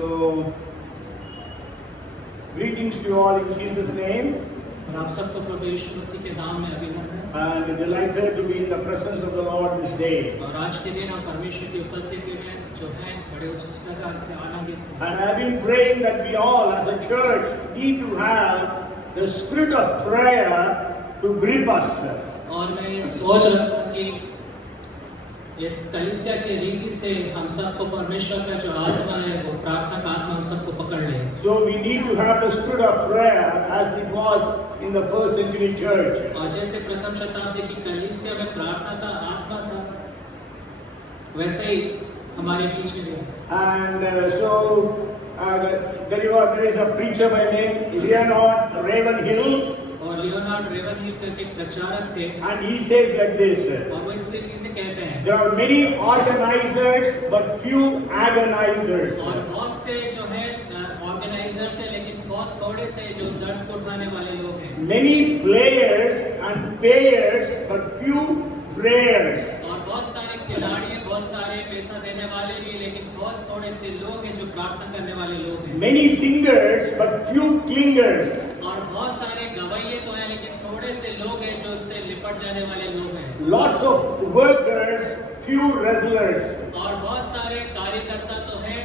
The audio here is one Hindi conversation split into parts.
So, greetings to you all in Jesus' name. और आप सबको प्रभु यीशु मसीह के नाम में अभिनंदन And delighted to be in the presence of the Lord this day. और आज के दिन हम परमेश्वर की उपस्थिति में जो है बड़े उत्साह से आनंदित हैं। And I've been praying that we all as a church need to have the spirit of prayer to grip us. और मैं सोच रहा था कि इस कलीसिया की रीति से हम सबको परमेश्वर का जो आत्मा है वो प्रार्थना का आत्मा हम सबको पकड़ ले। So we need to have the spirit of prayer as it was in the first century church. और जैसे प्रथम शताब्दी की कलीसिया में प्रार्थना का आत्मा था वैसे ही हमारे बीच में भी। And there is a preacher by name Leonard Ravenhill, और लियोनार्ड रेवनहिल करके प्रचारक थे and he says like this: और वो इस तरीके से कहते हैं there are many organizers but few agonizers. और बहुत से जो है ऑर्गेनाइजर्स है लेकिन बहुत थोड़े से जो दर्द को उठाने वाले लोग हैं। Many players and payers but few prayers. और बहुत सारे खिलाड़ी हैं, बहुत सारे पैसा देने वाले भी, लेकिन बहुत थोड़े से लोग हैं जो प्रार्थना करने वाले लोग हैं। Many singers but few clingers. और बहुत सारे गवाइये तो हैं लेकिन थोड़े से लोग हैं जो उससे लिपट जाने वाले लोग हैं। Lots of workers, few wrestlers. और बहुत सारे कार्यकर्ता तो हैं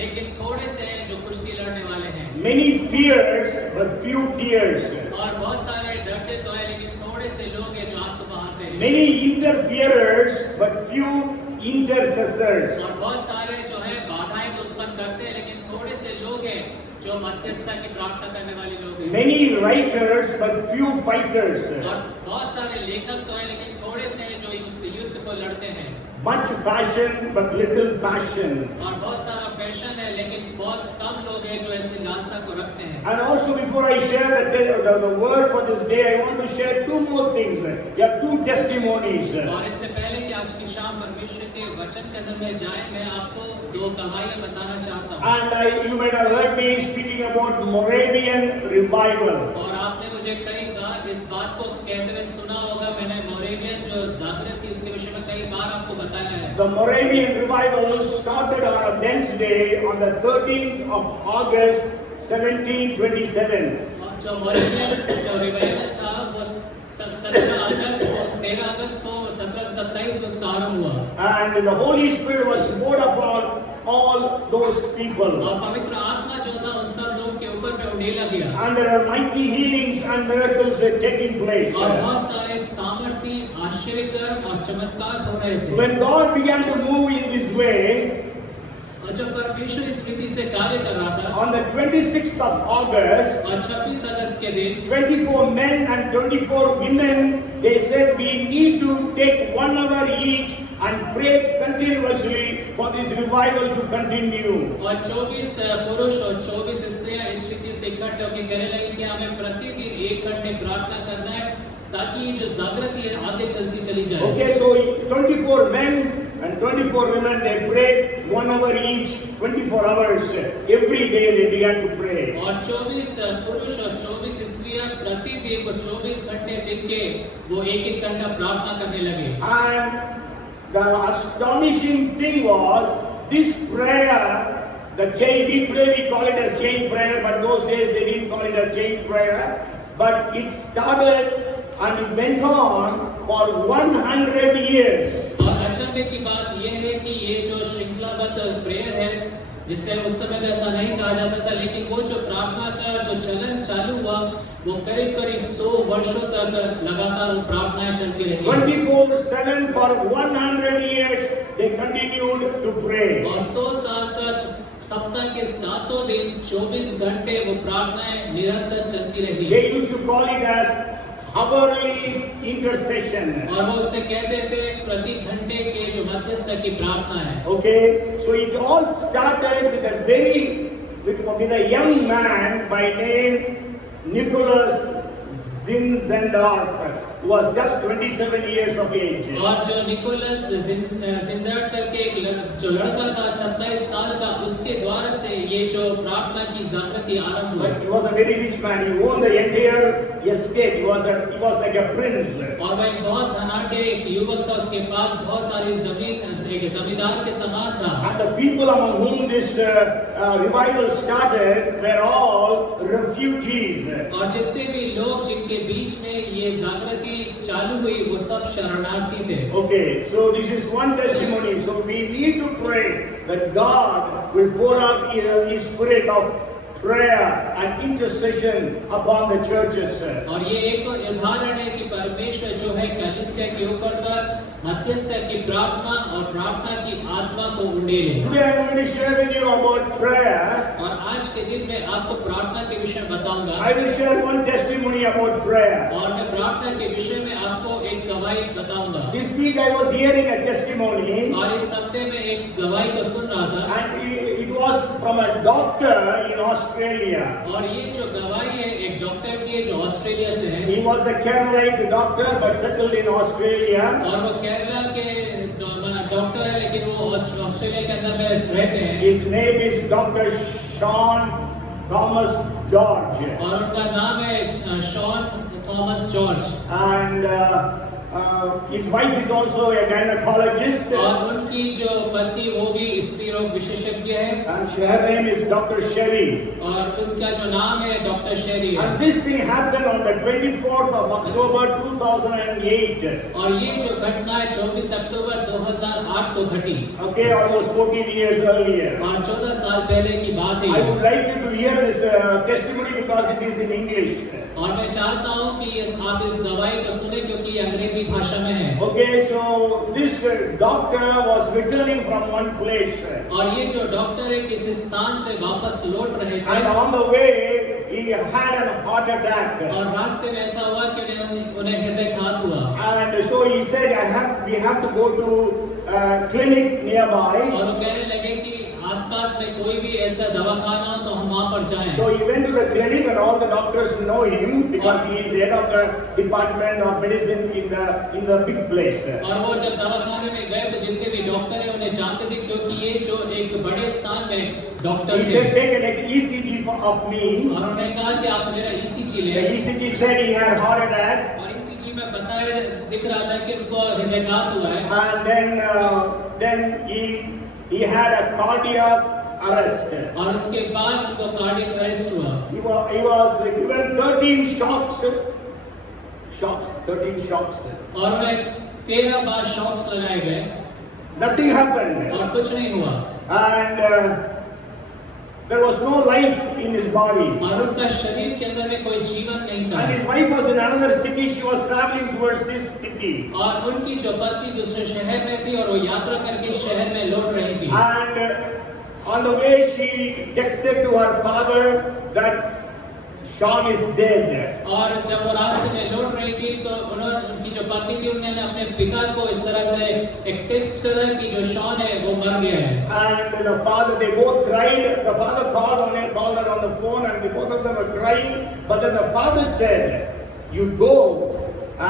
लेकिन थोड़े से हैं जो कुश्ती लड़ने वाले हैं। Many fears but few tears. और बहुत सारे डरते तो हैं लेकिन थोड़े से लोग हैं जो आंसू बहाते हैं। Many interferers but few intercessors. और बहुत सारे जो है बाधाएं तो उत्पन्न करते हैं लेकिन थोड़े से लोग हैं जो मध्यस्थता की प्रार्थना करने वाले लोग हैं। Many writers but few fighters. और बहुत सारे लेखक तो हैं लेकिन थोड़े से हैं जो इस युद्ध को लड़ते हैं। Much fashion but little passion. और बहुत सारा फैशन है लेकिन बहुत कम लोग हैं जो ऐसी लालसा को रखते हैं। And also before I share the word for this day, I want to share two more things. You have two testimonies. और इससे पहले कि आज की शाम परमेश्वर के वचन के अंदर में जाए, मैं आपको दो गवाहियां बताना चाहता हूँ। And you might have heard me speaking about Moravian revival. और आपने मुझे कई बार इस बात को कहते हुए सुना होगा। मैंने मोरेवियन जो जागृत थी उसके विषय में कई बार आपको बताया है। The Moravian revival started on a Wednesday on the 13th of August 1727. और जो मोरेवियन जो रिवाइवल था वो 13 अगस्त को 1727 में उसका आरंभ हुआ। And the Holy Spirit was poured upon all those people. और पवित्र आत्मा जो था उन सब लोगों के ऊपर में उड़ेला गया। And there are mighty healings and miracles taking place. और बहुत सारे सामर्थी आश्चर्यकर और चमत्कार हो रहे थे। When God began to move in this way, और जब परमेश्वर इस रीति से कार्य कर रहा था, on the 26th of August, और 26 अगस्त के दिन 24 men and 24 women, they said we need to take 1 hour each and pray continuously for this revival to continue. और 24 पुरुष और 24 स्त्रियां इस रीति से इकट्ठे होकर कहने लगे कि हमें प्रतिदिन 1 घंटे प्रार्थना करना है ताकि जो जागृति है आगे चलती चली जाए। Okay, so 24 men and 24 women, they prayed 1 hour each, 24 hours. Every day they began to pray. और 24 पुरुष और 24 स्त्रियां प्रतिदिन को 24 घंटे दिन के वो 1-1 घंटा प्रार्थना करने लगे। And the astonishing thing was this prayer, the chain, we call it as chain prayer, but those days they didn't call it as chain prayer. But it started and it went on for 100 years. और अचंभे की बात यह है कि ये जो श्रृंखलाबद्ध प्रेयर है जिससे उस समय तो ऐसा नहीं कहा जाता था, लेकिन वो जो प्रार्थना का जो चलन चालू हुआ वो करीब 100 वर्षों तक लगातार वो प्रार्थनाएं चलती रही। 24/7 for 100 years they continued to pray. और 100 साल तक सप्ताह के 7 दिन 24 घंटे वो प्रार्थनाएं निरंतर चलती रही। They used to call it as hourly intercession. और वो उसे कहते थे प्रति घंटे के जो मध्यस्थ की प्रार्थना है। Okay, so it all started with a young man by name Nicholas Zinzendorf, who was just 27 years of age. और जो निकोलस जिंजार्ड करके एक जो लड़का था 27 साल का, उसके द्वारा से ये जो प्रार्थना की जागृति आरंभ हुई। But he was a very rich man. He owned the entire estate. He was like a prince. और वह एक बहुत धनाढ्य एक युवक था, उसके पास बहुत सारी जमीन, एक जमींदार के समान था। And the people among whom this revival started were all refugees. और जितने भी लोग जिनके बीच में ये जागृति चालू हुई वो सब शरणार्थी थे। Okay, so this is one testimony. So we need to pray that God will pour out His spirit of prayer and intercession upon the churches. और ये एक उदाहरण है कि परमेश्वर जो है कलीसिया के ऊपर पर मध्यस्थता की प्रार्थना और प्रार्थना की आत्मा को उंडेले। Today I am going to share with you about prayer. और आज के दिन में आपको प्रार्थना के विषय में बताऊंगा। I will share one testimony about prayer. और मैं प्रार्थना के विषय में आपको एक गवाही बताऊंगा। This week I was hearing a testimony, और इस हफ्ते में एक गवाही को सुन रहा था। and it was from a doctor in Australia. और ये जो गवाही है एक डॉक्टर की है जो ऑस्ट्रेलिया से है। He was a Keralite doctor but settled in Australia. और वो केरला के डॉक्टर है लेकिन वो ऑस्ट्रेलिया के अंदर में रहते हैं। His name is Dr. Sean Thomas George. और उनका नाम है Shawn Thomas George. And his wife is also a gynecologist. और उनकी जो पत्नी वो भी स्त्री रोग विशेषज्ञ है। And her name is Dr. Sherry. और उनका जो नाम है डॉक्टर शेरी है। And this thing happened on the 24th of October 2008. और ये जो घटना है 24 अक्टूबर 2008 को घटी। Okay, almost 14 years earlier. और 14 साल पहले की बात है। I would like you to hear this testimony because it is in English. और मैं चाहता हूँ कि आप इस गवाही को सुने क्योंकि ये अंग्रेजी भाषा में है। Okay, so this doctor was returning from one place. और ये जो डॉक्टर है किसी स्थान से वापस लौट रहे थे। And on the way, he had a heart attack. और रास्ते में ऐसा हुआ कि उन्हें हृदयघात हुआ। And so he said, we have to go to a clinic nearby. और वो कहने लगे कि आसपास में कोई भी ऐसा दवाखाना हो तो हम वहाँ पर जाएं। So he went to the clinic and all the doctors know him because he is head of the department of medicine in the big place. और वो जब दवाखाने में गए तो जितने भी डॉक्टर हैं उन्हें जानते थे क्योंकि ये जो एक बड़े स्थान में डॉक्टर He थे। said, take an ECG of me. और उन्होंने कहा कि आप मेरा ECG The लें। ECG said he had heart attack. और ECG में बताया दिख रहा था कि उनको हृदयघात हुआ है। And then he had a cardiac arrest. और उसके बाद उनको कार्डियक अरेस्ट हुआ। He was given 13 shocks. 13 shocks. और उन्हें 13 बार शॉक्स लगाए गए। Nothing happened. और कुछ नहीं हुआ। And there was no life in his body. और उनका शरीर के अंदर में कोई जीवन नहीं था। And his wife was in another city. She was traveling towards this city. और उनकी जो पत्नी दूसरे शहर में थी और वो यात्रा करके शहर में लौट रही थी। And on the way she texted to her father that Sean is dead. और जब वो रास्ते में लौट रही थी तो उनकी जो पत्नी थी उन्होंने अपने पिता को इस तरह से एक टेक्स्ट करा कि जो शॉन है वो मर गया है। And the father, they both cried. The father called her on the phone, and both of them were crying. But then the father said, "You go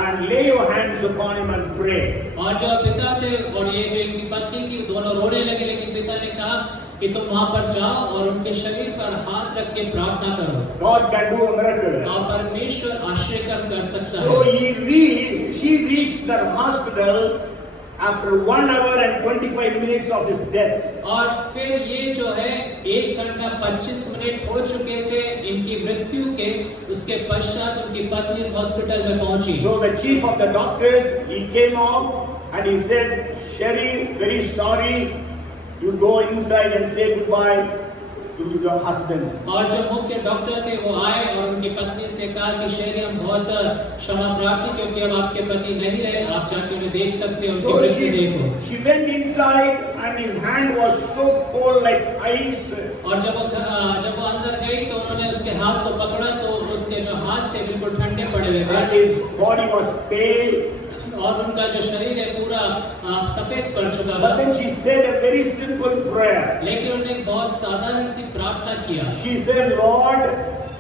and lay your hands upon him and pray." और जो पिता थे और ये जो इनकी पत्नी थी दोनों रोने लगे, लेकिन पिता ने कहा कि तुम वहां पर जाओ और उनके शरीर पर हाथ रख के प्रार्थना करो। God can do a miracle. और परमेश्वर आश्चर्य कर सकता So है। she reached that hospital after 1 hour and 25 minutes of his death. और फिर ये जो है 1 घंटा 25 मिनट हो चुके थे इनकी मृत्यु के, उसके पश्चात उनकी पत्नी इस हॉस्पिटल में पहुंची। So the chief of the doctors, he came out and he said, "Sherry, very sorry. You go inside and say goodbye to your husband." और जो मुख्य डॉक्टर थे वो आए और उनकी पत्नी से कहा कि शेरी हम बहुत क्षमा प्रार्थी क्योंकि अब आपके पति नहीं रहे, आप जाके उन्हें देख सकते हैं, उनकी So मृत्यु देखो। she went inside and his hand was so cold like ice. और जब वो अंदर गई तो उन्होंने उसके हाथ को पकड़ा तो उसके जो हाथ थे बिल्कुल ठंडे पड़े हुए थे। And his body was pale. और उनका जो शरीर है पूरा सफेद पड़ चुका But था। then she said a very simple prayer. लेकिन उन्होंने एक बहुत साधारण सी प्रार्थना किया। She said, "Lord,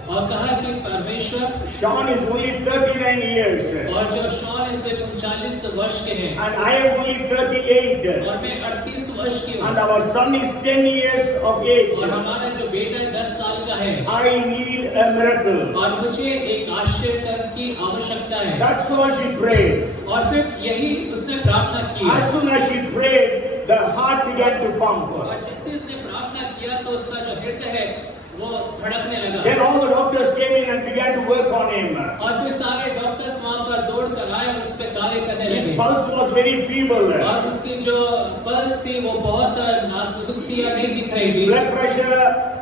और कहा कि परमेश्वर, Sean is only 39 years और जो शॉन है सिर्फ 39 वर्ष के हैं and I am only 38 और मैं 38 वर्ष की हूँ and our son is 10 years of age. और हमारा जो बेटा 10 साल का है I need a miracle. और मुझे एक आश्चर्य की आवश्यकता है। That's all she prayed. और सिर्फ यही उसने प्रार्थना की। As soon as she prayed, the heart began to pump. और जैसे उसने प्रार्थना किया तो उसका जो हृदय है वो धड़कने लगा। Then all the doctors came in and began to work on him. और फिर सारे डॉक्टर्स वहाँ पर दौड़ कर आए और उस पे कार्य करने His लगे। pulse was very feeble. और उसकी जो पल्स थी वो बहुत नाजुक थी या नहीं दिख रही His थी। blood pressure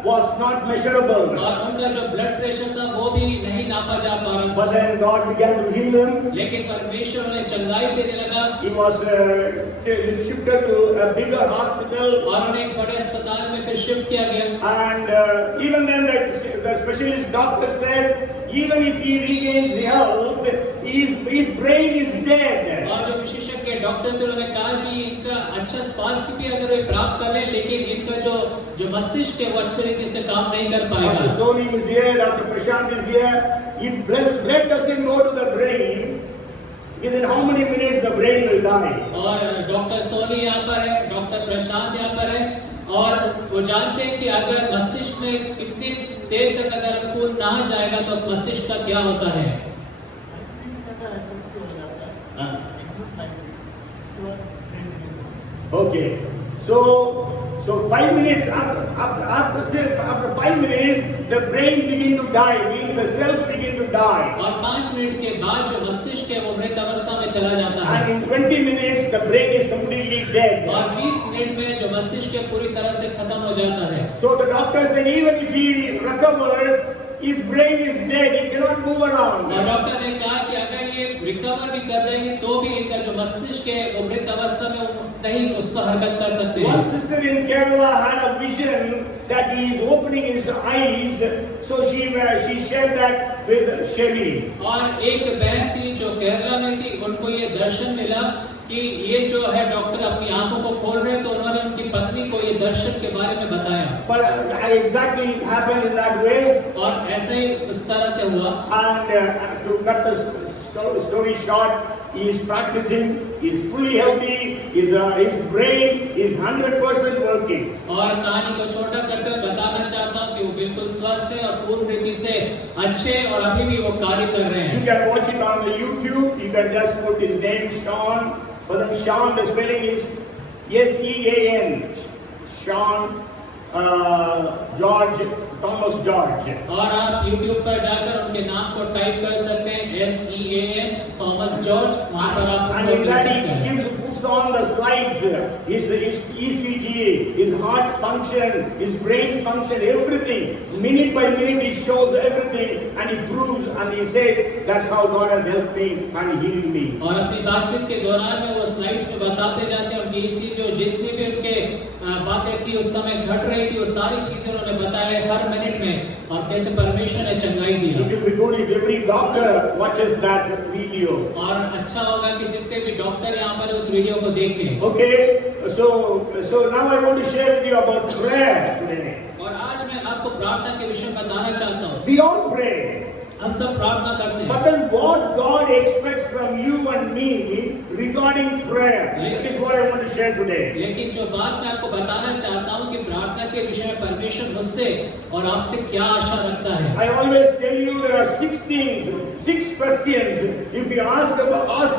was not measurable. और उनका जो ब्लड प्रेशर था वो भी नहीं नापा जा पा रहा। But then God began to heal him. लेकिन परमेश्वर ने चंगाई देने लगा। He was shifted to a bigger hospital. और उन्हें एक बड़े अस्पताल में फिर शिफ्ट किया गया। And even then the specialist doctor said, even if he regains health, his brain is dead. और जो विशेषज्ञ डॉक्टर थे उन्होंने कहा कि इनका अच्छा स्वास्थ्य भी अगर वे प्राप्त कर लें लेकिन इनका जो मस्तिष्क है वो अच्छे रीति से काम नहीं कर पाएगा। Dr. Soni is here, Dr. Prashant is here. If blood doesn't go to the brain, within how many minutes the brain will die? और डॉक्टर सोनी यहाँ पर है, डॉक्टर प्रशांत यहाँ पर है और वो जानते हैं कि अगर मस्तिष्क में कितनी देर तक अगर खून ना जाएगा तो मस्तिष्क का क्या होता है। Okay, so 5 minutes after 5 minutes the brain begin to die, means the cells begin to die. और 5 मिनट के बाद जो मस्तिष्क है वो मृत अवस्था में चला जाता है। And in 20 minutes the brain is completely dead. और 20 मिनट में जो मस्तिष्क है पूरी तरह से खत्म हो जाता है। So the doctor said even if he recovers, his brain is dead, he cannot move around. और डॉक्टर ने कहा कि अगर ये रिकवर भी कर जाएंगे तो भी इनका जो मस्तिष्क है वो मृत अवस्था में नहीं उसको हरकत कर सकते हैं। One sister in Kerala had a vision that he is opening his eyes, so she shared that with Sherry. और एक बहन थी जो केरला में थी, उनको ये दर्शन मिला कि ये जो है डॉक्टर अपनी आंखों को खोल रहे हैं तो उन्होंने उनकी पत्नी को ये दर्शन के बारे में बताया। But exactly it happened in that way. और ऐसे ही उस तरह से हुआ। And to cut the story short, he is practicing, he is fully healthy, his brain is 100% working. और कहानी को छोटा करके बताना चाहता हूँ कि वो बिल्कुल स्वस्थ है और पूर्ण रीति से अच्छे और अभी भी वो कार्य कर रहे हैं। You can watch it on the YouTube. You can just put his name, Sean. But then Sean, the spelling is S-E-A-N. Sean George, Thomas George. और आप YouTube पर जाकर उनके नाम को टाइप कर सकते हैं S-E-A-N, थॉमस जॉर्ज। वहाँ पर आप And in that he puts on the slides his ECG, his heart's function, his brain's function, everything. Minute by minute he shows everything and he proves and he says that's how God has helped me and healed me. और अपनी बातचीत के दौरान में वो स्लाइड्स में बताते जाते हैं उनकी ECG जो जितनी भी उनके बातें थी उस समय घट रही थी वो सारी चीजें उन्होंने बताया हर मिनट में और कैसे परमेश्वर ने चंगाई दी। It will be good if every doctor watches that video. और अच्छा होगा कि जितने भी डॉक्टर यहाँ पर उस वीडियो को देखें। Okay, so now I want to share with you about prayer today. और आज मैं आपको प्रार्थना के विषय में बताना चाहता हूँ। We all pray. हम सब प्रार्थना करते हैं। But then what God expects from you and me regarding prayer, that is what I want to share today. लेकिन जो बात मैं आपको बताना चाहता हूँ कि प्रार्थना के विषय में परमेश्वर मुझसे और आपसे क्या आशा रखता है। I always tell you there are 6 things, 6 questions. If you ask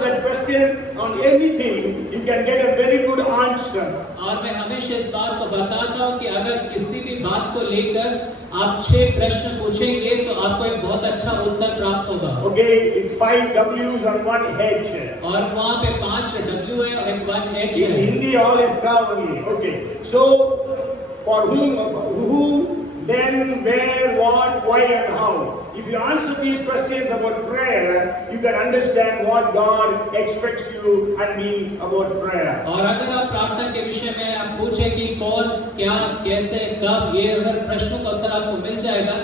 that question on anything, you can get a very good answer. और मैं हमेशा इस बात को बताता हूँ कि अगर किसी भी बात को लेकर आप 6 प्रश्न पूछेंगे तो आपको एक बहुत अच्छा उत्तर प्राप्त होगा। Okay, it's 5 W's and 1 H. और वहाँ पे 5 W है और एक 1 H In है। Hindi all is ka only. Okay, so for whom, who, when, where, what, why and how. If you answer these questions about prayer, you can understand what God expects you and me about prayer. और अगर आप प्रार्थना के विषय में आप पूछे कि कौन, क्या, कैसे, कब, ये अगर प्रश्नों का उत्तर आपको मिल जाएगा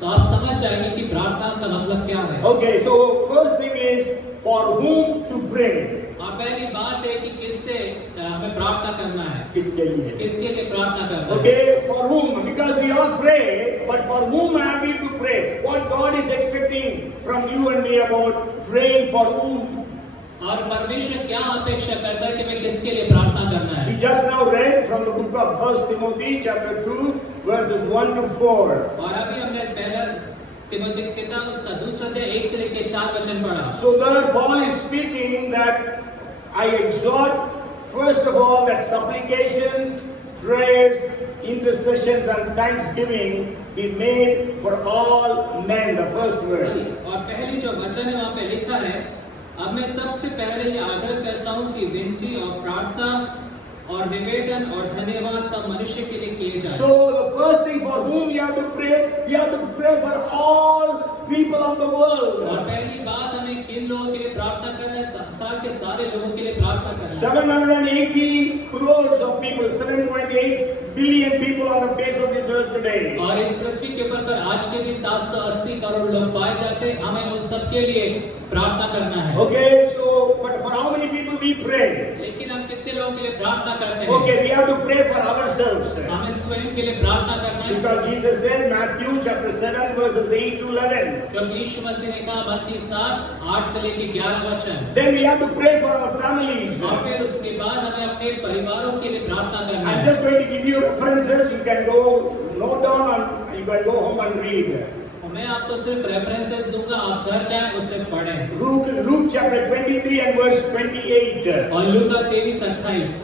तो आप समझ जाएंगे कि प्रार्थना का मतलब क्या है। Okay, so first thing is for whom to pray. और पहली बात है कि किससे हमें प्रार्थना करना है, किसके लिए? किसके लिए प्रार्थना करना है। Okay, for whom? Because we all pray but for whom are we to pray? What God is expecting from you and me about praying for whom? और परमेश्वर क्या अपेक्षा करता है कि मैं किसके लिए प्रार्थना करना है? We just now read from the book of 1 Timothy chapter 2 verses 1 to 4. और अभी हमने पहला तिमोथी की किताब उसका दूसरा अध्याय 1 से लेकर 4 वचन पढ़ा। So there Paul is speaking that I exhort first of all that supplications, prayers, intercessions and thanksgiving be made for all men, the first verse. और पहली जो वचन है वहाँ पे लिखा है, अब मैं सबसे पहले ये आग्रह करता हूँ कि विनती और प्रार्थना और निवेदन और धन्यवाद सब मनुष्य के लिए किए जाए। So the first thing for whom we have to pray for all people of the world. और पहली बात हमें किन लोगों के लिए प्रार्थना करना है? संसार के सारे लोगों के लिए प्रार्थना करना है। 780 crores of people, 7.8 billion people on the face of this earth today. और इस पृथ्वी के ऊपर पर आज के दिन 780 करोड़ लोग पाए जाते हैं। हमें उन सब के लिए प्रार्थना करना है। Okay, so but for how many people we pray? लेकिन हम कितने लोगों के लिए प्रार्थना करते हैं? Okay, we have to pray for ourselves. हमें स्वयं के लिए प्रार्थना करना है। Because Jesus said, Matthew chapter 7 verses 8 to 11. क्योंकि यीशु मसीह ने कहा मत्ती 7 8 से लेकर 11 वचन। Then we have to pray for our families. और फिर उसके बाद हमें अपने परिवारों के लिए प्रार्थना करना I'm है। just going to give you references. You can go note down and you can go home and read. और मैं आपको सिर्फ रेफरेंसेस दूंगा, आप घर जाएं उसे पढ़ें। Luke chapter 23 and verse 28. और लूका 23:28।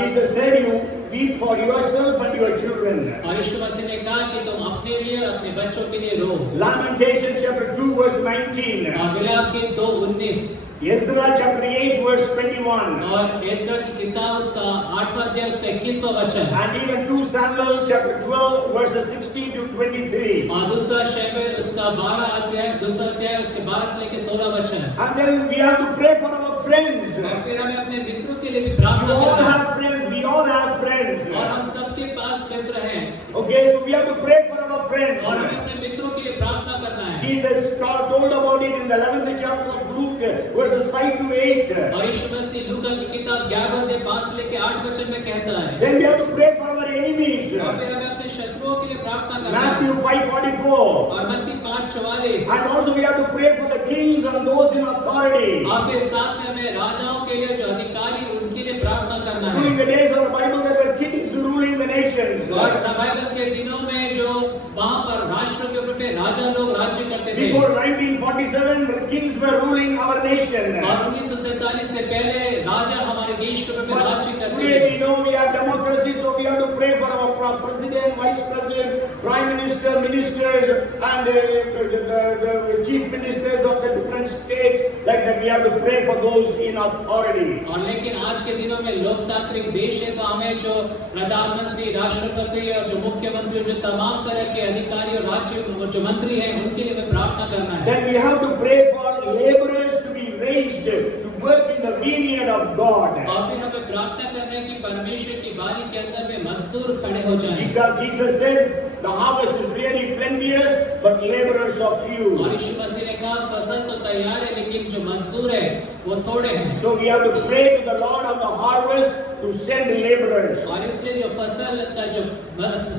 Jesus said, you weep for yourself and your children. और यीशु मसीह ने कहा कि तुम अपने लिए और अपने बच्चों के लिए रो। Lamentations chapter 2 verse 19. और विलाप के 2:19। Ezra chapter 8 verse 21. और एस्रा की किताब उसका 8वां अध्याय उसका 21वां वचन। And even 2 Samuel chapter 12 verses 16 to 23. और दूसरा शमूएल उसका 12 अध्याय दूसरा अध्याय उसके 12 से लेकर 16 वचन। And then we have to pray for our friends. और फिर हमें अपने मित्रों के लिए भी You प्रार्थना all करना है। have friends. We all have friends. और हम सबके पास मित्र हैं। Okay, so we have to pray for our friends. और हमें अपने मित्रों के लिए प्रार्थना करना है। Jesus told about it in the 11th chapter of Luke, verses 5 to 8. और यीशु मसीह लूका की किताब 11 अध्याय 5 से लेकर 8 वचन में कहता है। Then we have to pray for our enemies. और फिर हमें अपने शत्रुओं के लिए प्रार्थना करना है। Matthew 5:44. और मत्ती 5:44। And also we have to pray for the kings and those in authority. और फिर साथ में हमें राजाओं के लिए जो अधिकारी उनके लिए प्रार्थना करना है। During the days of the Bible, there were kings ruling the nations. और बाइबल के दिनों में जो वहाँ पर राष्ट्रों के ऊपर पे राजा लोग राज्य करते थे। Before 1947, kings were ruling our nation. और 1947 से पहले राजा हमारे देश के ऊपर पे राज्य करते Today थे। we know we have democracy, so we have to pray for our president, vice president, prime minister, ministers, and the chief ministers of the different states. Like that, we have to pray for those in authority. और लेकिन आज के दिनों में लोकतांत्रिक देश है, तो हमें जो प्रधानमंत्री, राष्ट्रपति और जो मुख्यमंत्री, जो तमाम तरह के अधिकारी और राज्य जो मंत्री हैं, उनके लिए हमें प्रार्थना करना है। Then we have to pray for laborers to be raised to work in the vineyard of God. और फिर हमें प्रार्थना करना है कि परमेश्वर की बारी के अंदर में मजदूर खड़े हो जाएं। Because Jesus said, the harvest is really plenteous, but laborers are और few. यीशु मसीह ने कहा फसल तो तैयार है, लेकिन जो मजदूर है वो थोड़े हैं। So we have to pray to the Lord of the harvest to send laborers. और इसलिए जो फसल का जो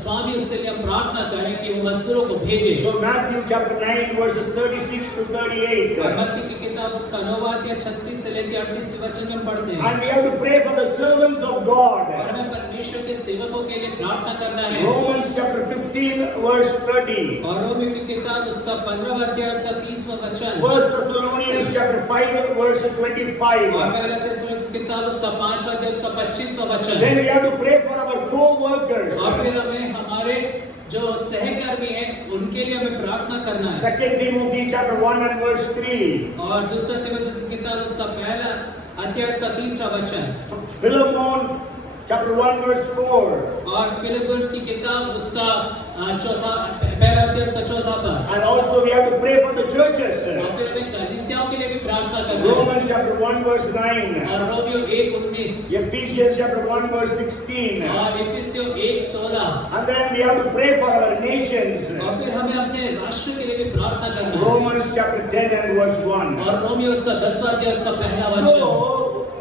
स्वामी, उससे लिए हम प्रार्थना करें कि वो मजदूरों को भेजे। So Matthew chapter 9 verses 36 to 38. और मत्ती की किताब उसका 9वां अध्याय 36 से लेकर 38 वचन में पढ़ते हैं। And we have to pray for the servants of और God. हमें परमेश्वर के सेवकों के लिए प्रार्थना करना है। Romans chapter 15 verse 30. और रोमी की किताब उसका 15वां अध्याय उसका 30वां वचन। 1 Thessalonians chapter 5 verse 25. और पहला थिस्सलुनीके की किताब उसका 5वां अध्याय उसका 25वां वचन। Then we have to pray for our co-workers. और फिर हमें हमारे जो सहकर्मी हैं उनके लिए हमें प्रार्थना करना है। 2 Timothy chapter 1 and verse 3. और दूसरा तिमुथियुस की किताब उसका पहला अध्याय उसका 3रा वचन। Philemon chapter 1 verse 4. और फिलिप्पियों की किताब उसका पहला अध्याय उसका 4 पद। And also we have to pray for the churches. और फिर हमें कलीसियाओं के लिए भी प्रार्थना करना है। Romans chapter 1 verse 9. और रोमियो 1:19। Ephesians chapter 1 verse 16. और इफिसियों 1:16। And then we have to pray for our nations. और फिर हमें अपने राष्ट्र के लिए भी प्रार्थना करना है। Romans chapter 10 and verse 1. और रोमियो उसका 10वां अध्याय उसका पहला वचन। So,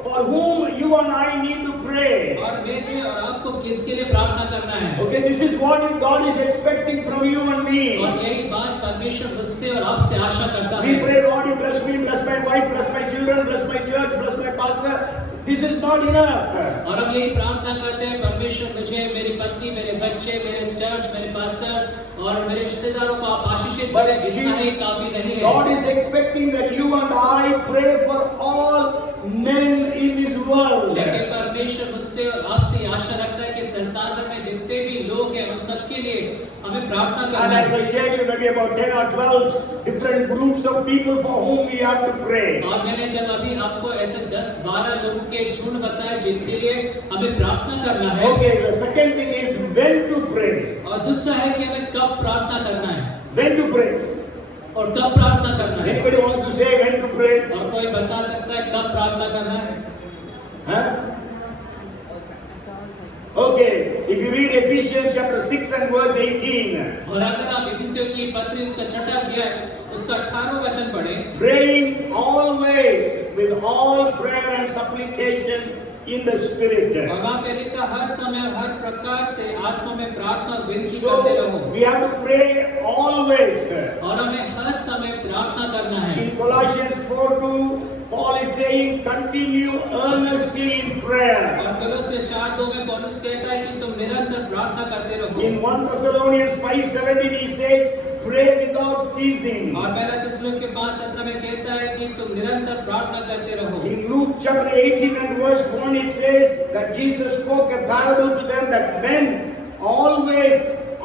for whom you and I need to pray. और मैं और आपको किसके लिए प्रार्थना करना है? Okay, this is what God is expecting from you and me. परमेश्वर मुझसे और आपसे आशा करता We है। pray, Lord, you bless me, bless my wife, bless my children, bless my church, bless my pastor. This is not enough. और हम यही प्रार्थना करते हैं, परमेश्वर मुझे, मेरी पत्नी, मेरे बच्चे, मेरे चर्च, मेरे पास्टर और मेरे रिश्तेदारों को आप आशीषित करें। इतना ही काफी नहीं है। God is expecting that you and I pray for all men in this world. लेकिन परमेश्वर मुझसे और आपसे आशा रखता है कि संसार भर में जितने भी लोग हैं उन सबके लिए हमें प्रार्थना And करना as है। I shared you, maybe about 10 or 12 different groups of people for whom we have to pray. और मैंने जब अभी आपको ऐसे 10-12 लोगों के झुंड बताए जिनके लिए हमें प्रार्थना करना है। Okay, the second thing is when to pray. और दूसरा है कि हमें कब प्रार्थना करना है When to pray. और कब प्रार्थना करना है। Anybody wants to say when to pray? और कोई बता सकता है कब प्रार्थना करना है? Huh? Okay, if you read Ephesians chapter 6 and verse 18, और अगर आप इफिसियों की पत्री उसका छठा अध्याय उसका 18वां वचन पढ़ें, praying always with all prayer and supplication in the Spirit. और वहाँ पे लिखा हर समय हर प्रकार से आत्मा में प्रार्थना और विनती करते So, रहो। we have to pray always. और हमें हर समय प्रार्थना करना है। In Colossians 4:2, Paul is saying, continue earnestly in prayer. और कोलोस्से 4:2 में पौलुस कहता है कि तुम निरंतर प्रार्थना करते रहो। In 1 Thessalonians 5:17, he says, pray without ceasing. और पहला थिस्सलुनीके के 5:17 में कहता है कि तुम निरंतर प्रार्थना करते रहो। In Luke chapter 18 and verse 1, it says that Jesus spoke a parable to them that men always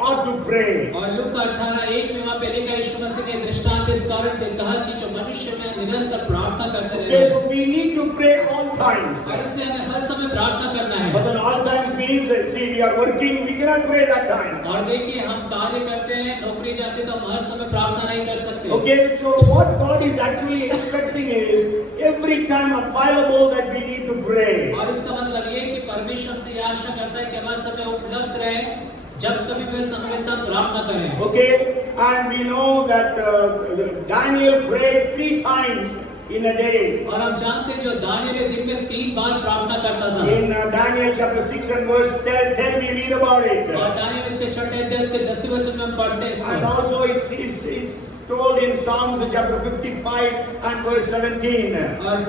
ought to pray. और लूका 18:1 में वहाँ पे लिखा यीशु मसीह ने दृष्टांत इस कारण से कहा कि जो मनुष्य में निरंतर प्रार्थना करते Okay, रहे। so we need to pray all times. और इसलिए हमें हर समय प्रार्थना करना है। But then all times means, see, we are working, we cannot pray that time. और देखिए हम कार्य करते हैं, नौकरी जाते तो हम हर समय प्रार्थना नहीं कर सकते। Okay, so what God is actually expecting is every time available that we need to pray. और इसका मतलब ये है कि परमेश्वर से यह आशा करता है कि हमारा समय उपलब्ध रहे, जब कभी भी समय मिलता है प्रार्थना करें। Okay, and we know that Daniel prayed 3 times in a day. और हम जानते हैं जो दानियेल दिन में 3 बार प्रार्थना करता था। In Daniel chapter 6 and verse 10 we read about it. और दानियेल इसके 6 अध्याय उसके 10वें वचन में हम पढ़ते हैं And इसको। also it's told in Psalms chapter 55 and verse 17. और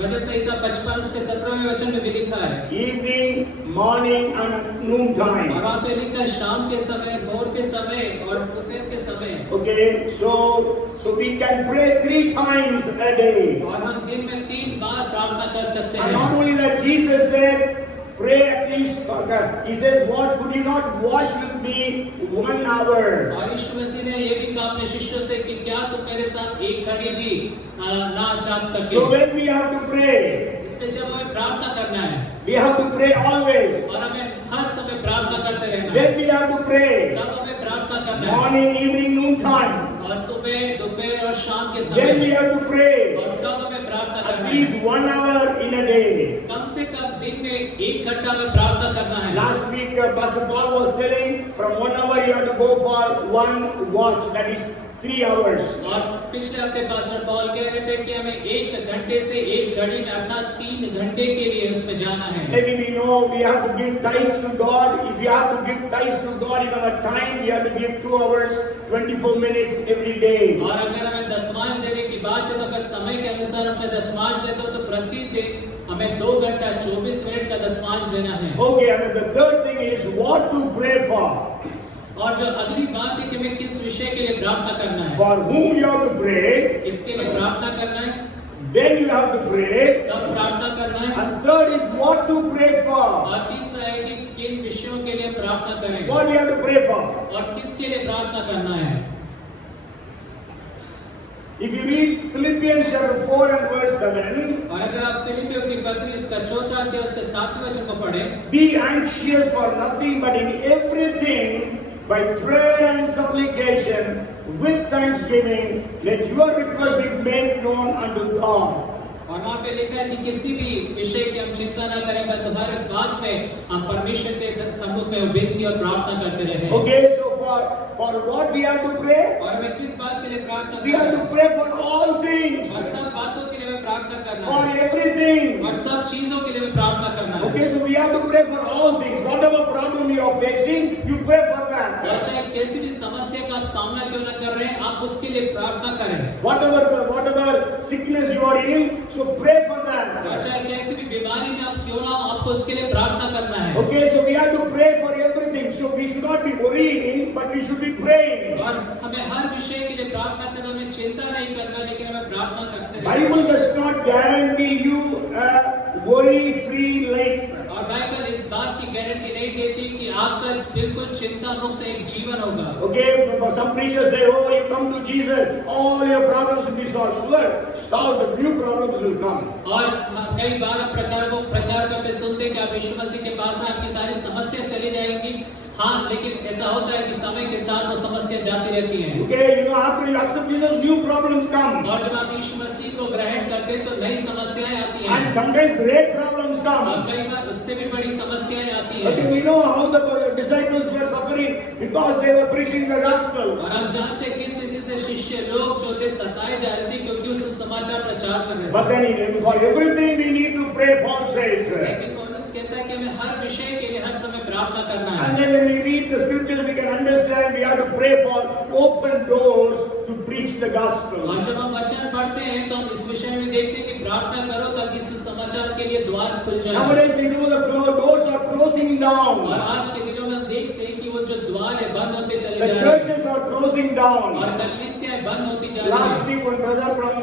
वचन संहिता 55 उसके 17वें वचन में भी लिखा है। Evening, morning and noon और time. वहाँ पे लिखा है शाम के समय, भोर के समय और दोपहर के समय। Okay, so we can pray 3 times a day. और हम दिन में 3 बार प्रार्थना कर सकते And हैं। not only that, Jesus said, pray at least, he says, what, could you not watch with me 1 hour? और यीशु मसीह ने ये भी कहा अपने शिष्यों से कि क्या तुम मेरे साथ 1 घड़ी भी ना जाग सके। So when we have to pray, इसलिए जब हमें प्रार्थना करना है we have to pray always. और हमें हर समय प्रार्थना करते रहना है। When we have to pray, तब हमें प्रार्थना करना है morning, evening, noon time. और सुबह, दोपहर और शाम के Then we समय। have to pray और तब हमें प्रार्थना at करना है। least 1 hour in a day. कम से कम दिन में 1 घंटा में प्रार्थना करना है। Last week, Pastor Paul was telling, from 1 hour you have to go for 1 watch, that is 3 hours. और पिछले हफ्ते पास्टर पॉल कह रहे थे कि हमें 1 घंटे से 1 घड़ी में अर्थात 3 घंटे के लिए उसमें जाना है। Maybe we know we have to give tithes to God. If you have to give tithes to God in our time, we have to give 2 hours, 24 minutes every day. और अगर हमें दशमांश देने की बात है तो अगर समय के अनुसार अपने दशमांश देते हो तो प्रतिदिन हमें 2 घंटा 24 मिनट का दशमांश देना है। Okay, and the third thing is what to pray for. और जो अगली बात है कि हमें किस विषय के लिए प्रार्थना करना है, For whom you have to pray, किसके लिए प्रार्थना करना है, when you have to pray, कब प्रार्थना करना है, and third is what to pray for. और तीसरा है कि किन विषयों के लिए प्रार्थना करें What you have to pray for. और किसके लिए प्रार्थना करना है। If you read Philippians chapter 4 and verse 7, और अगर आप फिलिपियों की पत्री उसका 4 अध्याय उसके 7वें वचन को पढ़ें, be anxious for nothing but in everything by prayer and supplication with thanksgiving let your request be made known unto God. और वहाँ पे लिखा है कि किसी भी विषय की हम चिंता ना करें बस हर बात में हम परमेश्वर के सम्मुख में विनती और प्रार्थना करते रहें। Okay, so for what we have to pray? और हमें किस बात के लिए प्रार्थना We have करना to है? pray for all things, और सब बातों के लिए हमें प्रार्थना करना for है everything. और सब चीजों के लिए हमें प्रार्थना करना है। Okay, so we have to pray for all things. Whatever problem you are facing, you pray for और that. चाहे कैसी भी समस्या का आप सामना क्यों ना कर रहे हैं, आप उसके लिए प्रार्थना करें। Whatever sickness you are in, so pray for that. चाहे कैसी भी बीमारी में आप क्यों ना हो, आपको उसके लिए प्रार्थना करना है। Okay, so we have to pray for everything. So we should not be worrying, but we should be praying. और हमें हर विषय के लिए प्रार्थना करना, हमें चिंता नहीं करना, लेकिन हमें प्रार्थना करते रहना। Bible does not guarantee you a worry-free life. और बाइबल इस बात की गारंटी नहीं देती कि आपका बिल्कुल चिंता मुक्त एक जीवन होगा। Okay, some preachers say, oh, you come to Jesus, all your problems will be solved. Sure, solve, the new problems will come. और कई बार हम प्रचारकों प्रचार करते सुनते हैं कि आप यीशु मसीह के पास हैं, आपकी सारी समस्या चली जाएंगी। हाँ, लेकिन ऐसा होता है कि समय के साथ वो समस्या जाती रहती है। Okay, after you accept Jesus, new problems come. और जब आप यीशु मसीह को ग्रहण करते हैं तो नई समस्याएं आती हैं। And sometimes great problems और come. कई बार उससे भी बड़ी समस्याएं आती हैं। Okay, we know how the disciples were suffering because they were preaching the gospel. और हम जानते हैं किस रीति से शिष्य लोग जो थे सताए जा रहे थे क्योंकि उस समाचार प्रचार कर रहे थे। But then for everything we need to pray, Paul says. लेकिन पौलुस कहता है कि हमें हर विषय के लिए हर समय प्रार्थना करना है। And then when we read the scriptures, we can understand we have to pray for open doors to preach the gospel. और जब हम वचन पढ़ते हैं तो हम इस विषय में देखते हैं कि प्रार्थना करो ताकि सुसमाचार के लिए द्वार खुल जाए। Nowadays we know the doors are closing down. और आज के दिनों में हम देखते हैं कि वो जो द्वार है बंद होते चले The जा रहे हैं churches are closing down. और कलीसियाएं बंद होती जा रही Last हैं। week, one brother from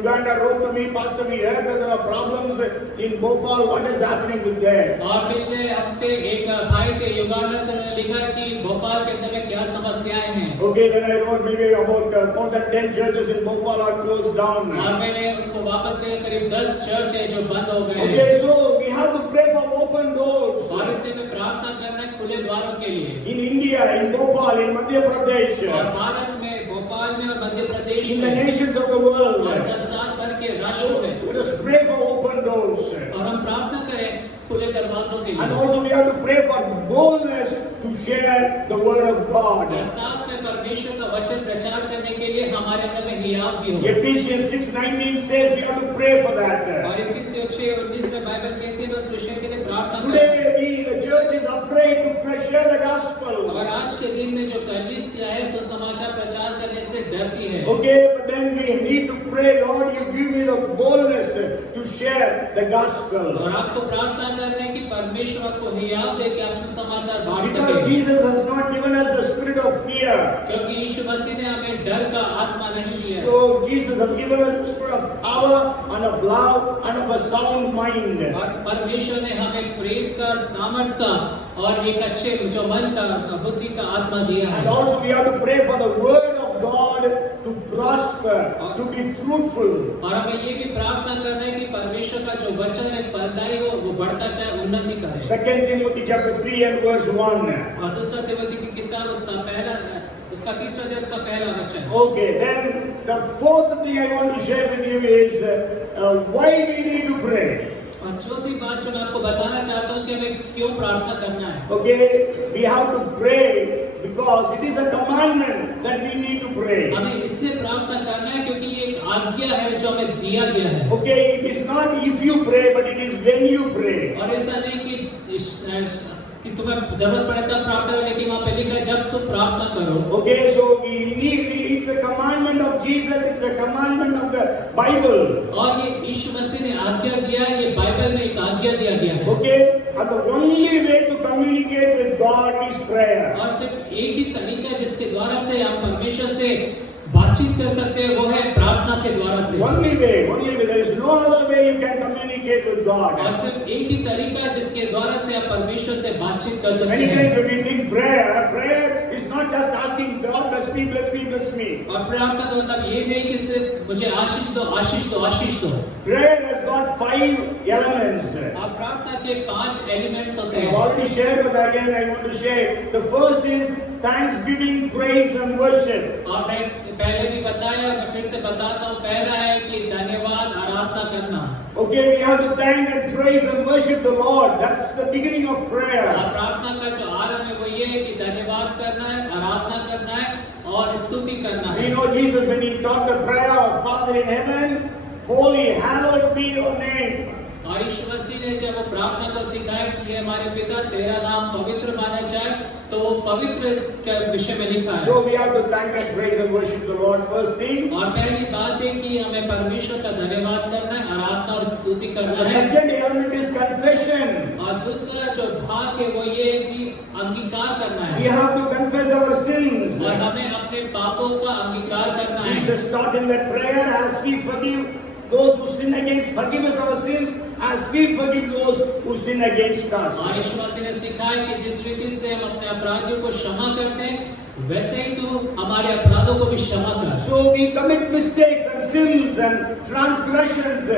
Uganda wrote to me, Pastor, we heard that there are problems in Bhopal. What is happening with that? और पिछले हफ्ते एक भाई थे युगांडा से, उन्होंने लिखा कि भोपाल के अंदर में क्या समस्याएं हैं। Okay, then I wrote maybe about more than 10 churches in Bhopal are closed down. और मैंने उनको वापस किया, करीब 10 चर्च है जो बंद हो गए हैं। Okay, so we have to pray for open doors. और इसलिए में प्रार्थना करना है खुले द्वारों के लिए। In India, in Bhopal, in Madhya Pradesh, और भारत में, भोपाल में और मध्य प्रदेश in the में nations of the world. और संसार भर के राष्ट्रों So में। let us pray for open doors. और हम प्रार्थना करें खुले दरवाजों के And लिए। also we have to pray for boldness to share the word of God. और साथ में परमेश्वर का वचन प्रचार करने के लिए हमारे अंदर में हियाव भी हो। Ephesians 6:19 says we have to pray for that. और इफिसियों 6:19 में बाइबल कहती है उस विषय के लिए प्रार्थना करें। Today the church is afraid to share the gospel. और आज के दिन में जो कलीसिया है सुसमाचार प्रचार करने से डरती है। Okay, but then we need to pray, Lord, you give me the boldness to share the gospel. और आपको प्रार्थना करना है कि परमेश्वर आपको हियाव दे कि आप सुसमाचार बांट Because सकें। Jesus has not given us the spirit of fear. क्योंकि यीशु मसीह ने हमें डर का आत्मा नहीं दिया। So Jesus has given us the spirit of power and of love and of a sound mind. और परमेश्वर ने हमें प्रेम का, सामर्थ का और एक अच्छे जो मन का, बुद्धि का आत्मा दिया है। And also we have to pray for the word of God to prosper, to be fruitful. और हमें ये भी प्रार्थना करना है कि परमेश्वर का जो वचन है फलदायी हो, वो बढ़ता चाहे उन्नति करे। 2 Timothy chapter 3 and verse 1. और दूसरा तिमोथी की किताब उसका तीसरा अध्याय उसका पहला वचन। Okay, then the fourth thing I want to share with you is why we need to pray. और चौथी बात जो मैं आपको बताना चाहता हूँ कि हमें क्यों प्रार्थना करना है। Okay, we have to pray because it is a commandment that we need to pray. हमें इसलिए प्रार्थना करना है क्योंकि ये एक आज्ञा है जो हमें दिया गया है। Okay, it is not if you pray, but it is when you pray. और ऐसा नहीं कि तुम्हें जरूरत पड़े तब प्रार्थना करो, लेकिन वहाँ पे लिखा है जब तुम प्रार्थना करो। Okay, so we need, it's a commandment of Jesus, it's a commandment of the Bible. और ये यीशु मसीह ने आज्ञा दिया है, ये बाइबल में एक आज्ञा दिया गया है। Okay, and the only way to communicate with God is prayer. और सिर्फ एक ही तरीका जिसके द्वारा से आप परमेश्वर से बातचीत कर सकते हैं वो है प्रार्थना के द्वारा से। Only way. There is no other way you can communicate with God. और सिर्फ एक ही तरीका जिसके द्वारा से आप परमेश्वर से बातचीत कर सकते Many times हैं। when we think prayer is not just asking God bless me, bless me, bless me. और प्रार्थना का मतलब ये नहीं कि सिर्फ मुझे आशीष दो, आशीष दो, आशीष दो। Prayer has got 5 elements. आप प्रार्थना के 5 एलिमेंट्स होते I have हैं। already shared, but again I want to share. The first is thanksgiving, praise and worship. और मैं पहले भी बताया और मैं फिर से बताता हूँ, पहला है कि धन्यवाद आराधना करना। Okay, we have to thank and praise and worship the Lord. That's the beginning of prayer. और प्रार्थना का जो आरंभ है वो ये है कि धन्यवाद करना है, आराधना करना है और स्तुति करना We है। know Jesus when he taught the prayer of Father in heaven, holy, hallowed be your name. और यीशु मसीह ने जब वो प्रार्थना को सिखाया कि ये हमारे पिता तेरा नाम पवित्र माना जाए तो वो पवित्र के विषय में लिखा है। So we have to thank and praise and worship the Lord. First thing. और पहली बात है कि हमें परमेश्वर का धन्यवाद करना है, आराधना और स्तुति करना The है। second element is confession. और दूसरा जो भाग है वो ये है कि अंगीकार करना We है। have to confess our sins. और हमें अपने पापों का अंगीकार करना है। Jesus taught in that prayer, as we forgive those who sin against, forgive us our sins, as we forgive those who sin against us. और यीशु मसीह ने सिखाया कि जिस रीति से हम अपने अपराधियों को क्षमा करते हैं, वैसे ही तू हमारे अपराधों को भी क्षमा कर। So we commit mistakes and sins and transgressions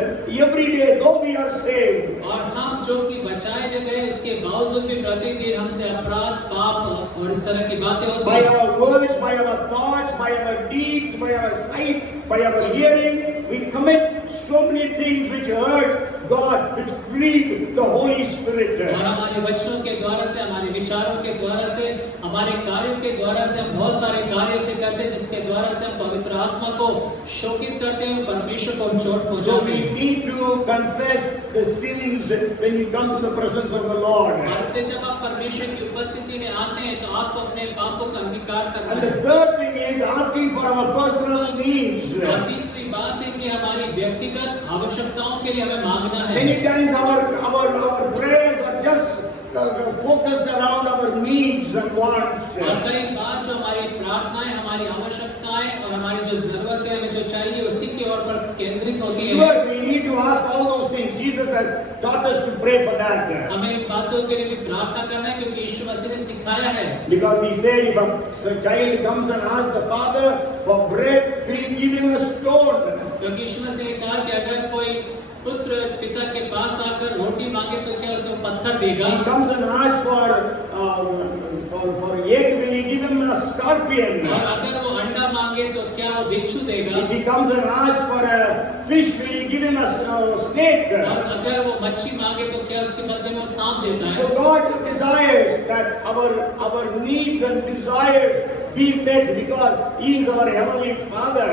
every day, though we are saved. और हम जो कि बचाए गए उसके बावजूद भी प्रतिदिन हमसे अपराध, पाप और इस तरह की बातें होती By हैं। our words, by our thoughts, by our deeds, by our sight, by our hearing, we commit so many things which hurt God, which grieve the Holy Spirit. और हमारे वचनों के द्वारा से, हमारे विचारों के द्वारा से, हमारे कार्यों के द्वारा से हम बहुत सारे कार्य से करते हैं जिसके द्वारा से हम पवित्र आत्मा को शोकित करते हैं, परमेश्वर को हम चोट So पहुंचाते we हैं। need to confess the sins when we come to the presence of the Lord. और इसलिए जब आप परमेश्वर की उपस्थिति में आते हैं तो आपको अपने पापों का अंगीकार करना And the है। third thing is asking for our personal needs. और तीसरी बात है कि हमारी व्यक्तिगत आवश्यकताओं के लिए हमें मांगना है। Many times our prayers are just focused around our needs and wants. और कई बार जो हमारी प्रार्थनाएं, हमारी आवश्यकताएं और हमारी जो जरूरतें हमें जो चाहिए उसी की ओर पर केंद्रित होती है। Sure, we need to ask all those things. Jesus has taught us to pray for that. हमें इन बातों के लिए भी प्रार्थना करना है क्योंकि यीशु मसीह ने सिखाया है। Because he said, if a child comes and asks the father for bread, will he give him a stone? क्योंकि यीशु मसीह ने कहा कि अगर कोई पुत्र पिता के पास आकर रोटी मांगे तो क्या उसे पत्थर देगा? He comes and asks for egg, will he give him a scorpion? और अगर वो अंडा मांगे तो क्या वो भिक्षु देगा? If he comes and asks for a fish, will he give him a snake? और अगर वो मच्छी मांगे तो क्या उसके बदले में वो सांप देता So है? God desires that our needs and desires be met because He is our heavenly Father.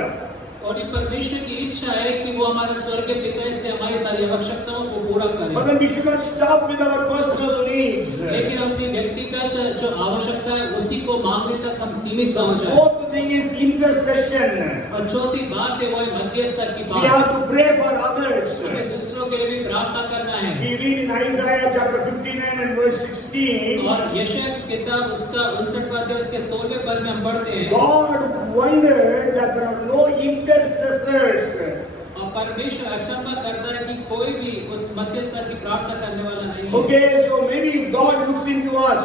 और ये परमेश्वर की इच्छा है कि वो हमारे स्वर्गीय पिता इसलिए हमारी सारी आवश्यकताओं को पूरा But करे। then we should not stop with our personal needs. लेकिन अपनी व्यक्तिगत जो आवश्यकता है उसी को मांगने तक हम सीमित ना हो The जाए। fourth thing is intercession. और चौथी बात है वो है मध्यस्थता की We बात। have to pray for others. हमें दूसरों के लिए भी प्रार्थना करना है। We read in Isaiah chapter 59 and verse 16. और यशायाह की किताब उसका 59वां अध्याय उसके 16वें पद में हम पढ़ते हैं। God wondered that there are no intercessors. और परमेश्वर अचंभा करता है कि कोई भी उस मध्यस्थता की प्रार्थना करने वाला नहीं है। Okay, so maybe God looks into us,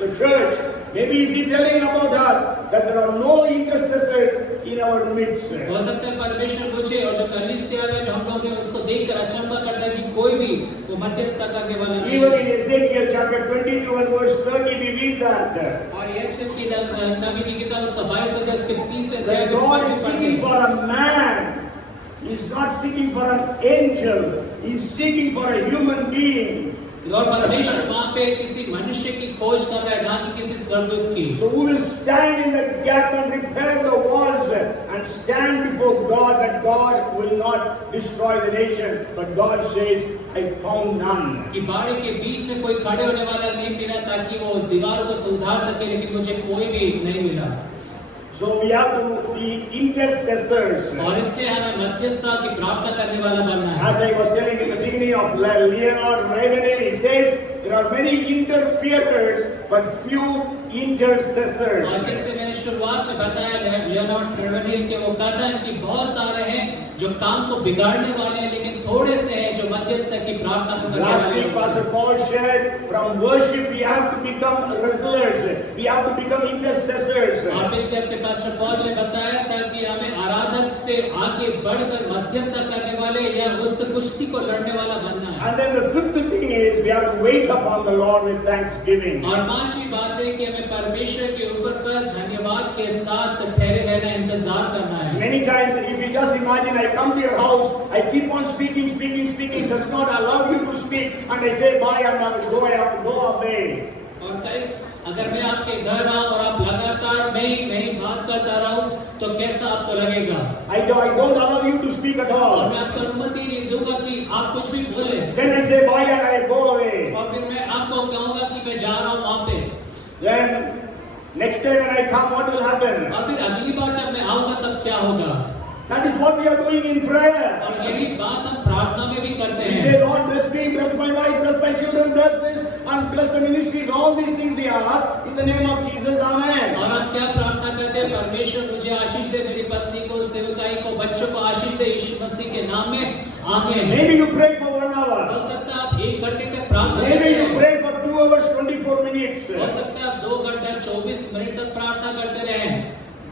the church. Maybe is He telling about us that there are no intercessors in our midst. हो सकता है परमेश्वर पूछे और जो कलीसिया में जो हम लोग हैं उसको देखकर अचंभा करता है कि कोई भी वो मध्यस्थता करने वाला नहीं Even है। in Ezekiel chapter 22 and verse 30 we read that और यशायाह की नबी की किताब उसका 22वां अध्याय उसके 30वें अध्याय that में God हम is पढ़ते seeking हैं। for a man. He is not seeking for an angel. He is seeking for a human being. और परमेश्वर वहाँ पे किसी मनुष्य की खोज कर रहा है, ना कि किसी स्वर्गदूत की। So who will stand in the gap and repair the walls and stand before God, that God will not destroy the nation, but God says, I found none. कि बाड़े के बीच में कोई खड़े होने वाला नहीं मिला ताकि वो उस दीवार को सुधार सके, लेकिन मुझे कोई भी नहीं मिला। So we have to be intercessors. और इसलिए हमें मध्यस्थता की प्रार्थना करने वाला बनना है। As I was telling in the beginning of Leonard Ravenhill, he says there are many interferers but few intercessors. और जैसे मैंने शुरुआत में बताया लियोनार्ड रेवेनिल के वो कहता है कि बहुत सारे हैं जो काम को बिगाड़ने वाले हैं, लेकिन थोड़े से हैं जो मध्यस्थता की प्रार्थना को करने Last वाले week, हैं। Pastor Paul shared from worship we have to become wrestlers, we have to become intercessors. और पिछले हफ्ते पास्टर पॉल ने बताया था कि हमें आराधक से आगे बढ़कर मध्यस्थता करने वाले या उस कुश्ती को लड़ने वाला बनना है। And then the fifth thing is we have to wait upon the Lord with thanksgiving. और पांचवी बात है कि हमें परमेश्वर के ऊपर पर धन्यवाद के साथ ठहरे रहना, इंतजार करना है। Many times, if you just imagine, I come to your house, I keep on speaking, does not allow you to speak, and I say bye and I will go away. और कई अगर मैं आपके घर आऊं और आप लगातार मैं ही बात करता रहूं तो कैसा आपको लगेगा? I don't allow you to speak at और all. मैं आपको अनुमति नहीं दूंगा कि आप कुछ भी बोले। Then I say bye and I go away. और फिर मैं आपको कहूंगा कि मैं जा रहा हूं वहां पे। Then Next day when I come, what will happen? और फिर अगली बार जब मैं आऊंगा तब क्या होगा? That is what we are doing in prayer. और यही बात हम प्रार्थना में भी करते We हैं। say, Lord, bless me, bless my wife, bless my children, bless this, and bless the ministries. All these things we ask in the name of Jesus. Amen. और हम क्या प्रार्थना करते हैं? परमेश्वर मुझे आशीष दे, मेरी पत्नी को, सेवकाई को, बच्चों को आशीष दे यीशु मसीह के नाम में, आमीन। Maybe you pray for 1 hour. हो सकता है आप 1 घंटे तक प्रार्थना Maybe करते you हैं। pray for 2 hours, 24 minutes. हो सकता है आप 2 घंटा 24 मिनट तक प्रार्थना करते रहे,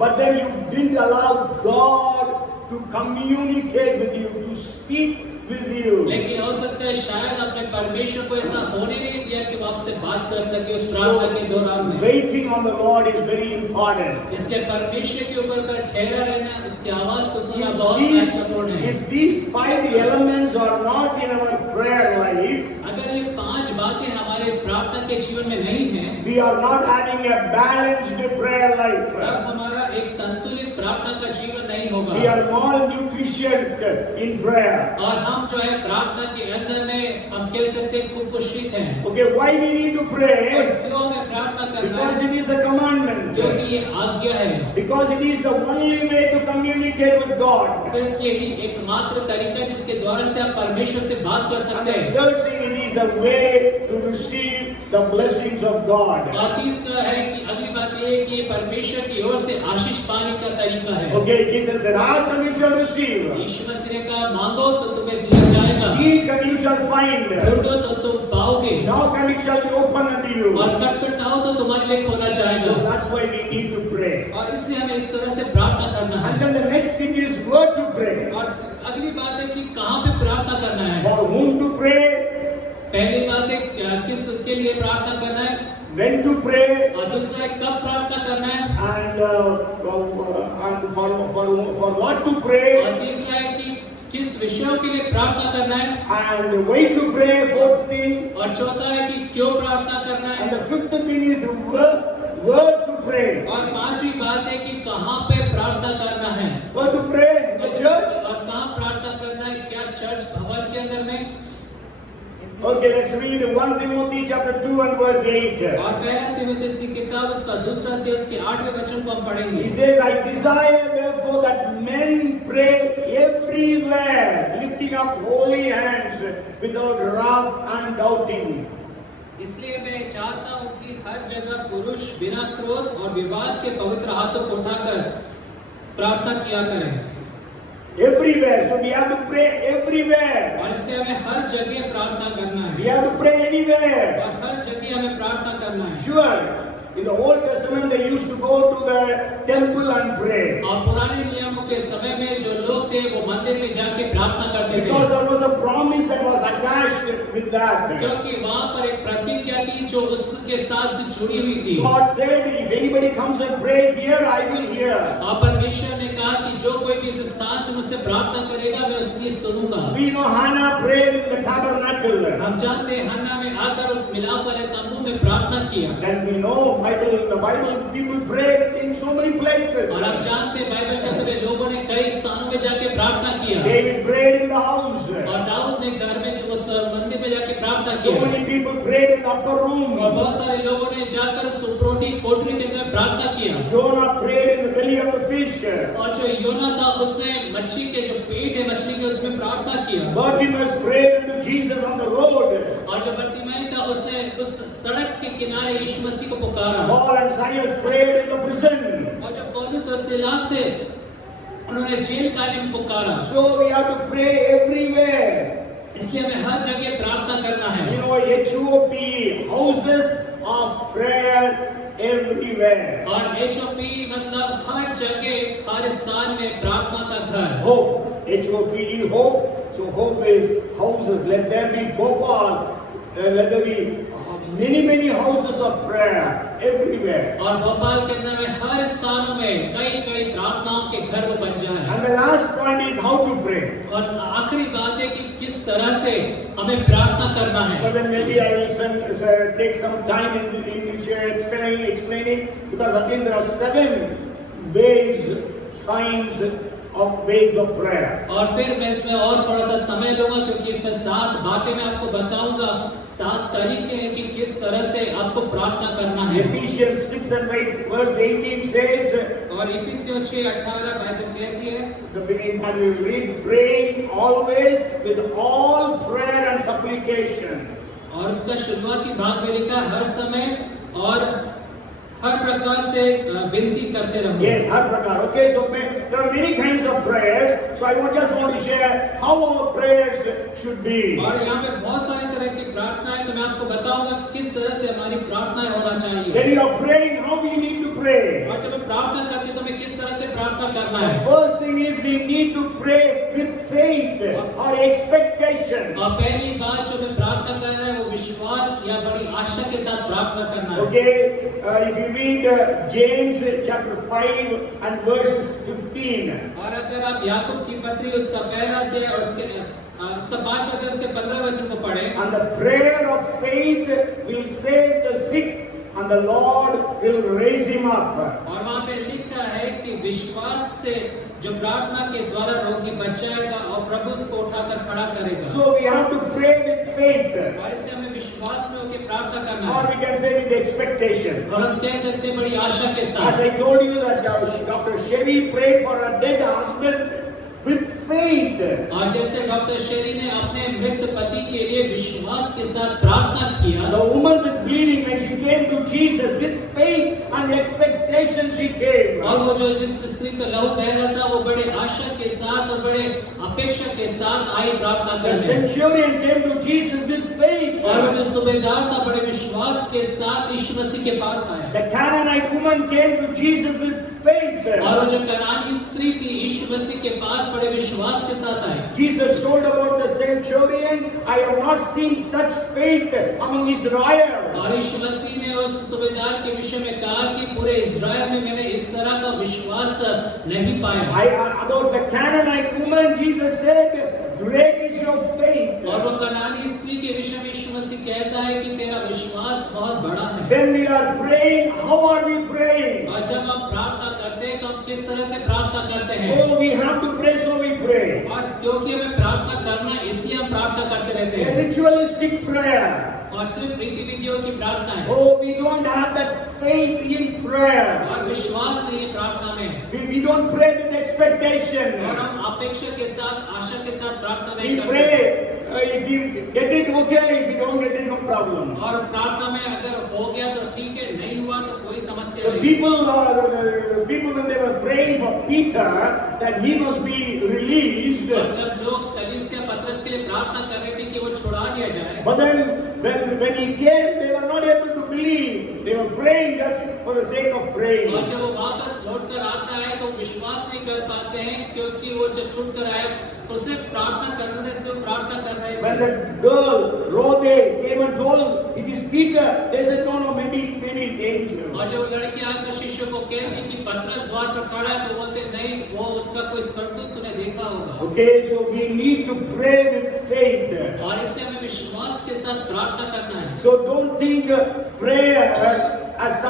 But then you didn't allow God to communicate with you, to speak with you. लेकिन हो सकता है शायद अपने परमेश्वर को ऐसा होने नहीं दिया कि वो आपसे बात कर सके उस प्रार्थना के दौरान में। Waiting on the Lord is very important. इसलिए परमेश्वर के ऊपर पर ठहरा रहना, उसकी आवाज को सुनना If बहुत these, महत्वपूर्ण है। if these 5 elements are not in our prayer life, अगर ये 5 बातें हमारे प्रार्थना के जीवन में नहीं है, we are not having a balanced prayer life. तब हमारा एक संतुलित प्रार्थना का जीवन नहीं होगा। We are malnutritioned in prayer. और हम जो है प्रार्थना के अंदर में हम कह सकते हैं कुपोषित हैं। Okay, why we need to और pray? क्यों हमें प्रार्थना करना Because है? it is a commandment. क्योंकि ये आज्ञा है। Because it is the only way to communicate with God. सिर्फ यही एकमात्र तरीका जिसके द्वारा से आप परमेश्वर से बात कर And सकते the हैं। third thing, it is a way to receive the blessings of God. और तीसरा है कि अगली बात ये है कि ये परमेश्वर की ओर से आशीष पाने का तरीका है। Okay, Jesus said, ask and you shall receive. यीशु मसीह ने कहा मांगो तो तुम्हें दिया जाएगा, Seek and you shall find. ढूंढो तो तुम पाओगे, Knock and it shall be opened unto you. और खटखटाओ तो तुम्हारे लिए खोला So जाएगा। that's why we need to pray. और इसलिए हमें इस तरह से प्रार्थना करना And है। then the next thing is where to pray. और अगली बात है कि कहाँ पे प्रार्थना करना है। For whom to pray, पहली बात है किसके लिए प्रार्थना करना है, when to pray, और दूसरा है कब प्रार्थना करना है, and for what to pray, और तीसरा है कि किस विषयों के लिए प्रार्थना करना है, and why to pray, fourth thing. और चौथा है कि क्यों प्रार्थना करना And है, the fifth thing is where to pray. और पांचवी बात है कि कहाँ पे प्रार्थना करना है, Where to pray? In the church? और कहाँ प्रार्थना करना है, क्या चर्च भवन के अंदर में। Okay, let's read 1 Timothy chapter 2 and verse 8. और पहला तीमुथियुस की किताब उसका दूसरा अध्याय उसके 8वें वचन को हम पढ़ेंगे। He says, I desire therefore that men pray everywhere, lifting up holy hands without wrath and doubting. इसलिए मैं चाहता हूँ कि हर जगह पुरुष बिना क्रोध और विवाद के पवित्र हाथों को उठाकर प्रार्थना किया करें। Everywhere. So we have to pray everywhere. और इसलिए हमें हर जगह प्रार्थना करना We है, have to pray anywhere. और हर जगह हमें प्रार्थना करना है। Sure. In the Old Testament, they used to go to the temple and pray. और पुराने नियमों के समय में जो लोग थे वो मंदिर में जाके प्रार्थना करते Because थे, there was a promise that was attached with that. क्योंकि वहाँ पर एक प्रतिज्ञा थी जो उसके साथ जुड़ी हुई थी। God said, if anybody comes and prays here, I will hear. और परमेश्वर ने कहा कि जो कोई भी इस स्थान से मुझसे प्रार्थना करेगा मैं उसकी सुनूंगा। We know Hannah prayed in the tabernacle. हम जानते हैं हन्ना ने आकर उस मिलाप वाले तंबू में प्रार्थना किया। Then we know the Bible people pray in so many places. और हम जानते हैं बाइबल के अंदर लोगों ने कई स्थानों में जाके प्रार्थना किया। David prayed in the house. और दाऊद ने घर में जो उस मंदिर में जाके प्रार्थना So किया। many people prayed in the upper room. और बहुत सारे लोगों ने जाकर उस उपरोटी कोठरी के अंदर प्रार्थना किया। Jonah prayed in the belly of the fish. और जो योना था उसने मच्छी के जो पेट है मछली के उसमें प्रार्थना किया। Bartimaeus prayed to Jesus on the road. और जो बर्तिमाई था उसने उस सड़क के किनारे यीशु मसीह को पुकारा। Paul and Silas prayed in the prison. और जब पौलुस और सिलास से उन्होंने जेल खाने में पुकारा। So we have to pray everywhere. इसलिए हमें हर जगह प्रार्थना करना है। You know, HOP, houses of prayer everywhere. और HOP मतलब हर जगह हर स्थान में प्रार्थना का घर। Hope, HOPE, hope. So hope is houses. Let there be Bhopal. Let there be many houses of prayer everywhere. और भोपाल के अंदर में हर स्थानों में कई प्रार्थनाओं के घर वो बन जाए। And the last point is how to pray. और आखिरी बात है कि किस तरह से हमें प्रार्थना करना है। But then maybe I will take some time in explaining because at least there are 7 ways, kinds of ways of prayer. और फिर मैं इसमें और थोड़ा सा समय लूंगा क्योंकि इसमें 7 बातें मैं आपको बताऊंगा, 7 तरीके हैं कि किस तरह से आपको प्रार्थना करना है। Ephesians 6 and verse 18 says, और इफिसियों 6:18 बाइबल कहती है, the beginning part we will read, praying always with all prayer and supplication. और उसका शुरुआती भाग में लिखा हर समय और हर प्रकार से विनती करते रहो। Yes, har prakar. Okay, so there are many kinds of prayers. So I just want to share how our prayers should be. और यहाँ पे बहुत सारी तरह की प्रार्थनाएं, तो मैं आपको बताऊंगा किस तरह से हमारी प्रार्थनाएं होना चाहिए। When you are praying, how we need to pray? और जब हम प्रार्थना करते हैं तो हमें किस तरह से प्रार्थना करना The है। first thing is we need to pray with faith or expectation. और पहली बात जो हमें प्रार्थना करना है वो विश्वास या बड़ी आशा के साथ प्रार्थना करना है। Okay, if you read James chapter 5 and verses 15. और अगर आप याकूब की पत्री उसका पहला अध्याय और उसका 5वां अध्याय उसके 15 वचन को पढ़ें। And the prayer of faith will save the sick, and the Lord will raise him up. और वहाँ पे लिखा है कि विश्वास से जो प्रार्थना के द्वारा रोगी बच जाएगा और प्रभु उसको उठाकर खड़ा करेगा। So we have to pray with faith, और इसलिए हमें विश्वास में होकर प्रार्थना करना or है। we can say with expectation. और हम कह सकते हैं बड़ी आशा के As साथ। I told you that Dr. Sherry prayed for her dead husband with faith. और जैसे डॉक्टर शेरी ने अपने मृत पति के लिए विश्वास के साथ प्रार्थना किया, The woman with bleeding, when she came to Jesus with faith and expectation, she came. और वो जो जिस स्त्री का लहू बह रहा था वो बड़े आशा के साथ और बड़े अपेक्षा के साथ आई प्रार्थना The करने। centurion came to Jesus with faith. और वो जो सूबेदार था बड़े विश्वास के साथ यीशु मसीह के पास आया। The Canaanite woman came to Jesus with faith. और वो जो कनानी स्त्री थी यीशु मसीह के पास बड़े विश्वास के साथ आई। Jesus told about the centurion, I have not seen such faith among Israel. और यीशु मसीह ने उस सूबेदार के विषय में कहा कि पूरे इज़राइल में मैंने इस तरह का विश्वास नहीं पाया। About the Canaanite woman, Jesus said, great is your faith. और वो कनानी स्त्री के विषय में यीशु मसीह कहता है कि तेरा विश्वास बहुत बड़ा है। When we are praying, how are we praying? और जब हम प्रार्थना करते हैं तो हम किस तरह से प्रार्थना करते हैं? Oh, we have to pray, so we pray. और क्योंकि हमें प्रार्थना करना है इसलिए हम प्रार्थना करते रहते A हैं। ritualistic prayer. और सिर्फ रीति विधियों की प्रार्थना है। Oh, we don't have that faith in prayer. और विश्वास नहीं है प्रार्थना में। We don't pray with expectation. और हम अपेक्षा के साथ आशा के साथ प्रार्थना We नहीं करते। pray. If you get it, okay. If you don't get it, no problem. और प्रार्थना में अगर हो गया तो ठीक है, नहीं हुआ तो कोई समस्या The नहीं। people when they were praying for Peter that he must be released, और जब लोग कलीसिया पतरस के लिए प्रार्थना कर रहे थे कि वो छुड़ा दिया जाए, but then when he came, they were not able to believe. They were praying just for the sake of praying. और जब वो वापस लौट कर आता है तो विश्वास नहीं कर पाते हैं क्योंकि वो जब छूट कर आया तो सिर्फ प्रार्थना करना था, इसलिए वो प्रार्थना कर रहे When थे। the girl Rhoda came and told it is Peter, they said no, maybe it's angel. और जब लड़की आकर शिष्यों को कहती कि पतरस द्वार पर खड़ा है तो बोलते नहीं, वो उसका कोई स्वर्गदूत तूने देखा होगा। Okay, so we need to pray with faith. और इसलिए हमें विश्वास के साथ प्रार्थना करना है। So don't think prayer as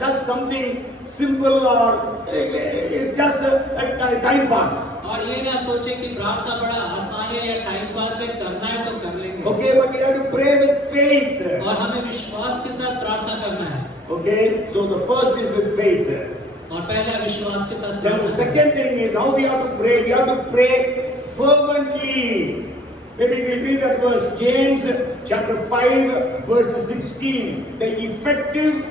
just something simple or it's just a time pass. और ये ना सोचे कि प्रार्थना बड़ा आसान है या टाइम पास है, करना है तो कर लेंगे। Okay, but we have to pray with faith. और हमें विश्वास के साथ प्रार्थना करना है। Okay, so the first is with faith. और पहला विश्वास के साथ Then the प्रार्थना। second thing is how we have to pray. We have to pray fervently. Maybe we'll read that verse, James chapter 5 verse 16. The effective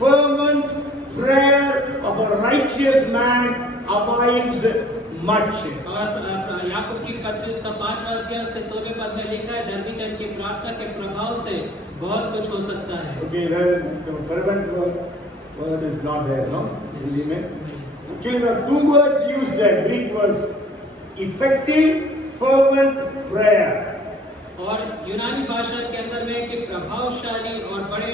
fervent prayer of a righteous man avails much. और याकूब की पत्री उसका 5वां अध्याय उसके 16वें पद में लिखा है, धर्मी जन की प्रार्थना के प्रभाव से बहुत कुछ हो सकता है। Okay, well, the fervent word is not there, no? Hindi mein. Actually, there are two words used there, Greek words. Effective, fervent prayer. और यूनानी भाषा के अंदर में कि प्रभावशाली और बड़े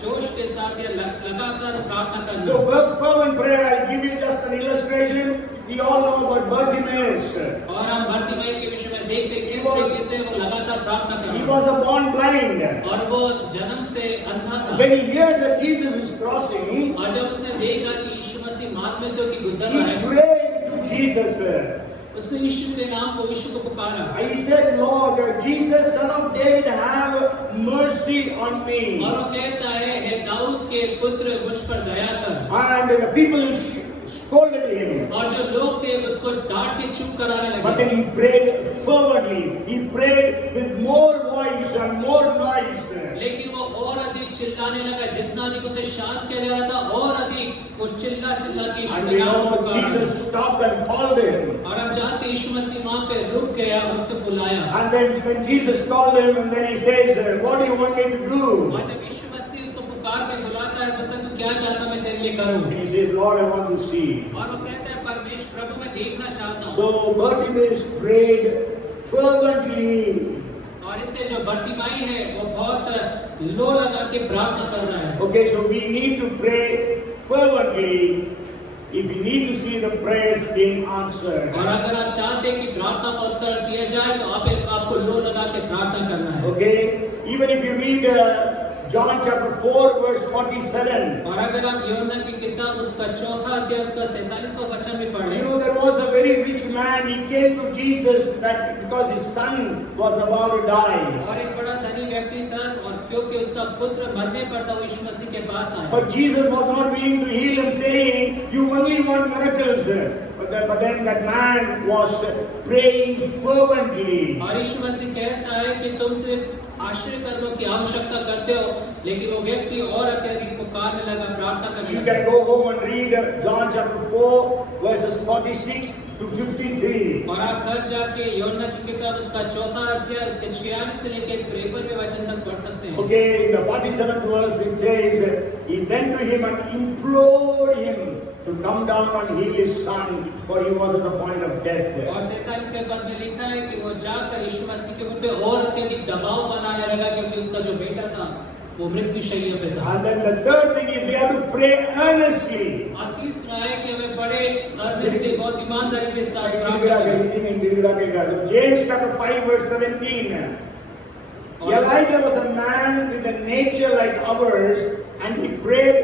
जोश के साथ या लगातार प्रार्थना So, करना। fervent prayer, I'll give you just an illustration. We all know about Bartimaeus. और हम भर्तिमय के विषय में देखते किस तरीके से वो लगातार प्रार्थना कर He रहा was a born blind. और वो जन्म से अंधा था। When he heard that Jesus is crossing, और जब उसने देखा कि यीशु मसीह मार्ग में से होकर गुजर he रहा है prayed to Jesus. उसने यीशु के नाम को यीशु को पुकारा। He said, Lord, Jesus, son of David, have mercy on me. और वो कहता है, हे दाऊद के पुत्र मुझ पर दया कर। And the people scolded him. और जो लोग थे उसको डांट के चुप कराने But लगे। then he prayed fervently. He prayed with more voice and more noise. लेकिन वो और अधिक चिल्लाने लगा, जितना अधिक उसे शांत किया जा रहा था और अधिक वो चिल्ला चिल्ला के यीशु And के we नाम को know पुकारा। Jesus stopped and called him. और हम जानते हैं यीशु मसीह वहां पे रुक गया और उसे बुलाया। And then when Jesus called him, and then he says, what do you want me to do? और जब यीशु मसीह उसको पुकार के बुलाता है, बोलता है तू क्या चाहता मैं तेरे लिए करूं? And he says, Lord, I want to see. और वो कहता है परमेश्वर प्रभु मैं देखना चाहता हूं। So Bartimaeus prayed fervently. और इसलिए जो बर्तिमाई है वो बहुत लो लगा के प्रार्थना कर रहा है। Okay, so we need to pray fervently if we need to see the prayers being answered. और अगर आप चाहते हैं कि प्रार्थना का उत्तर दिया जाए तो आपको लो लगा के प्रार्थना करना है। Okay, even if you read John chapter 4 verse 47. और अगर आप यूहन्ना की किताब उसका चौथा अध्याय उसका 47वां वचन भी पढ़ें, You know, there was a very rich man. He came to Jesus that because his son was about to die. और एक बड़ा धनी व्यक्ति था और क्योंकि उसका पुत्र मरने पर था वो यीशु मसीह के पास आया। But Jesus was not willing to heal him, saying, "You only want miracles." But then that man was praying fervently. और यीशु मसीह कहता है कि तुम सिर्फ आश्रय कर्मों की आवश्यकता करते हो, लेकिन वो व्यक्ति और अत्यधिक पुकारने लगा, प्रार्थना करने You लगा। can go home and read John chapter 4 verses 46 to 53. और आप घर जाके यूहन्ना की किताब उसका चौथा अध्याय उसके 46 से लेकर 53वें वचन तक पढ़ सकते हैं। Okay, in the 47th verse it says, he went to him and implored him to come down and heal his son, for he was at the point of death. और 47वें पद में लिखा है कि वो जाकर यीशु मसीह के ऊपर और अत्यधिक दबाव बनाने लगा क्योंकि उसका जो बेटा था वो मृत्यु शैया पे था। And then the third thing is we have to pray earnestly. और तीसरा है कि हमें बड़े अर्नेस्टली बहुत ईमानदारी के साथ प्रार्थना गिड़गिड़ा के करनी। हिंदी में गिड़गिड़ा के गा दो। James chapter 5 verse 17. Elijah was a man with a nature like ours, and he prayed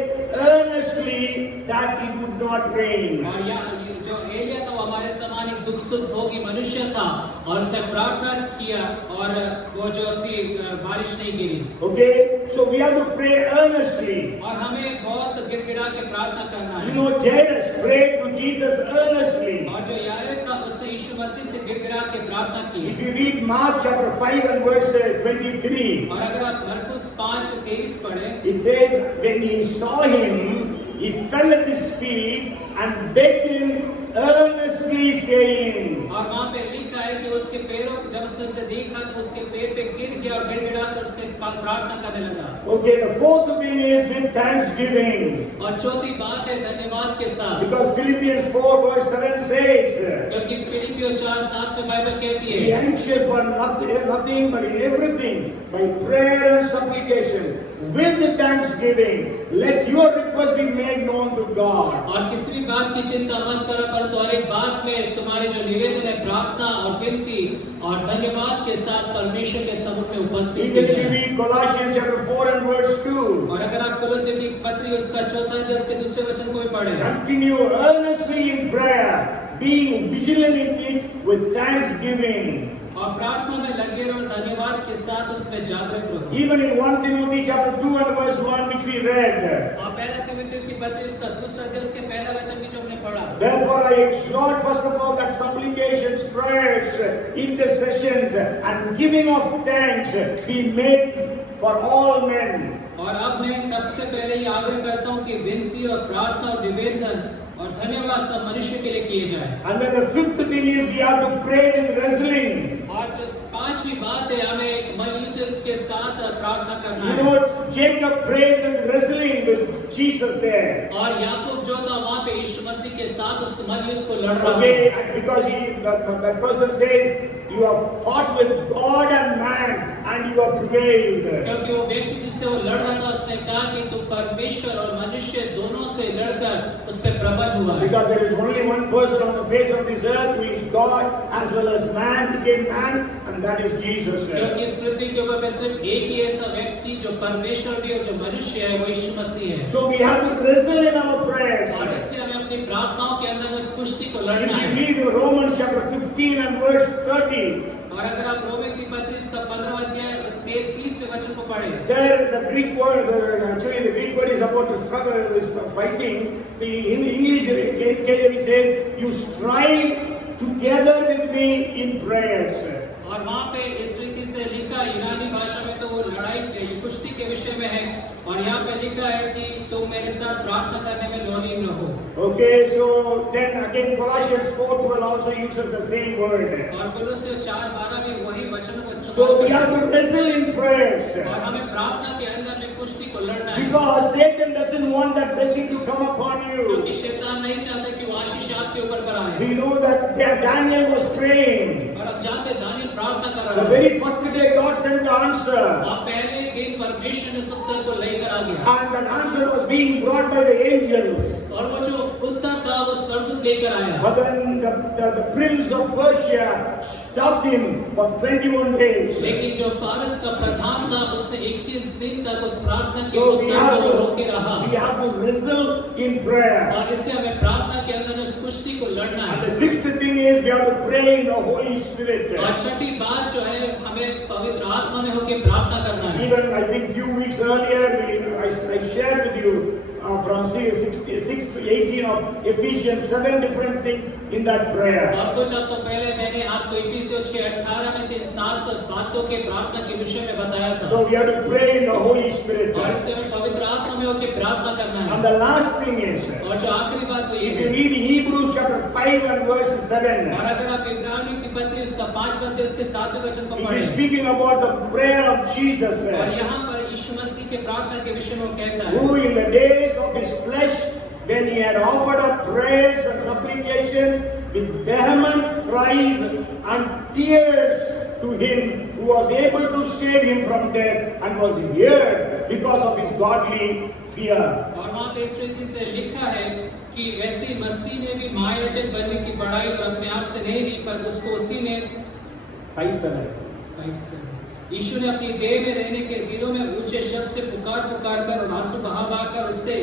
earnestly that it would not rain. और ये जो एलिया था वो हमारे समान एक दुख सुख भोगी मनुष्य था और उसने प्रार्थना किया और वो जो थी बारिश नहीं गिरी। Okay, so we have to pray earnestly. और हमें बहुत गिड़गिड़ा के प्रार्थना करना You है। know, Jairus prayed to Jesus earnestly. और जो यायर था उसने यीशु मसीह से गिड़गिड़ा के प्रार्थना की। If you read Mark chapter 5 and verse 23, और अगर आप मरकुस 5:23 पढ़ें, it says, when he saw him, he fell at his feet and begged him earnestly, saying, और वहाँ पे लिखा है कि उसके पैरों जब उसने उसे देखा तो उसके पैर पे गिर गया और गिड़गिड़ा कर उससे प्रार्थना करने लगा। Okay, the fourth thing is with thanksgiving. और चौथी बात है धन्यवाद के साथ, Because Philippians 4 verse 7 says, क्योंकि फिलिपियों 4:7 में बाइबल कहती be है anxious for nothing but in everything, by prayer and supplication, with thanksgiving, let your request be made known to God. और किसी भी बात की चिंता मत करो, परंतु हर एक बात में तुम्हारे जो निवेदन है प्रार्थना और विनती और धन्यवाद के साथ परमेश्वर के सम्मुख में उपस्थित Even if you कीजिए। read Colossians chapter 4 and verse 2, और अगर आप कोलोसे की पत्री उसका चौथा अध्याय उसके दूसरे वचन को भी पढ़ें, continue earnestly in prayer, being vigilant in it with thanksgiving. और प्रार्थना में लगे रहो, धन्यवाद के साथ उसमें जागृत रहो। Even in 1 Timothy chapter 2 and verse 1 which we read, और पहला तिमुथियुस की पत्री उसका दूसरा अध्याय उसके पहला वचन भी जो हमने पढ़ा, therefore I exhort first of all that supplications, prayers, intercessions and giving of thanks be made for all men. और अब मैं सबसे पहले ये आग्रह करता हूँ कि विनती और प्रार्थना और निवेदन और धन्यवाद सब मनुष्य के लिए किए जाए। And then the fifth thing is we have to pray with wrestling. और जो पांचवी बात है हमें एक मलयुद्ध के साथ प्रार्थना करना You है। know, Jacob prayed with wrestling with Jesus there. और याकूब जो था वहाँ पे यीशु मसीह के साथ उस मलयुद्ध को लड़ रहा Okay, था। and because that person says, you have fought with God and man and you have prevailed. क्योंकि वो व्यक्ति जिससे वो लड़ रहा था उसने कहा कि तू परमेश्वर और मनुष्य दोनों से लड़कर उस पर प्रबल हुआ है। Because there is only one person on the face of this earth who is God as well as man became man, and that is Jesus. क्योंकि इस पृथ्वी के ऊपर में सिर्फ एक ही ऐसा व्यक्ति जो परमेश्वर भी और जो मनुष्य है वो यीशु मसीह है। So we have to wrestle in our prayers. और इसलिए हमें अपनी प्रार्थनाओं के अंदर उस कुश्ती को लड़ना If है। you in Romans chapter 15 and verse 30, और अगर आप रोमे की पत्री इसका 15वां अध्याय 30वें वचन को पढ़ें, there the Greek word, actually the Greek word is about the struggle, is fighting. In English, KJV says, you strive together with me in prayers. और वहाँ पे इस रीति से लिखा, यूनानी भाषा में तो वो लड़ाई कुश्ती के विषय में है, और यहाँ पे लिखा है कि तुम मेरे साथ प्रार्थना करने में लोलीन रहो। Okay, so then again Colossians 4:12 also uses the same word. और कोलोसियों 4:12 में वही वचनों को So इस्तेमाल we have करते to wrestle in prayers. हैं, और हमें प्रार्थना के अंदर में कुश्ती को लड़ना है, Because Satan doesn't want that blessing to come upon you. क्योंकि शैतान नहीं चाहता कि वो आशीष आपके ऊपर पर आए। We know that Daniel was praying. और अब जानते दानियल प्रार्थना कर The रहा है, very first day God sent the answer. आप पहले दिन परमेश्वर ने उत्तर को लेकर आ गया, And that answer was being brought by the angel. और वो जो उत्तर था वो स्वर्गदूत लेकर आया। But then the prince of Persia stopped him for 21 days. लेकिन जो फारस का प्रधान था उसने 21 दिन तक उस प्रार्थना के So we उत्तर को रोके रहा, have to wrestle in prayer. और इससे हमें प्रार्थना के अंदर में उस कुश्ती को लड़ना And है। the sixth thing is we have to pray in the Holy Spirit. और छठी बात जो है, हमें पवित्र आत्मा में होकर प्रार्थना करना है। Even I think few weeks earlier, I shared with you from 6:18 of Ephesians, 7 different things in that prayer. और कुछ हफ्तों पहले मैंने आपको इफिसियों 6:18 में से इन 7 बातों के प्रार्थना के विषय में बताया था। So we have to pray in the Holy Spirit. और इससे हमें पवित्र आत्मा में होकर प्रार्थना करना And है। the last thing is, और जो आखिरी बात वो ये if you है, read Hebrews chapter 5 and verse 7, और अगर आप इब्रानियों की पत्री उसका 5वां अध्याय उसके 7वें वचन को it is पढ़ें, speaking about the prayer of Jesus, और यहाँ पर यीशु मसीह के प्रार्थना के विषय में वो कहता है, who in the days of his flesh, when he had offered up prayers and supplications with vehement cries and tears to him who was able to save him from death and was heard because of his godly fear. और वहाँ पे इस रीति से लिखा है कि वैसे मसीह ने भी महायाजक बनने की बड़ाई और अपने आप से नहीं ली, पर उसको उसी ने 5:7. यीशु ने अपनी देह में रहने के दिनों में ऊंचे शब्द से पुकार कर और आंसू बहा कर उससे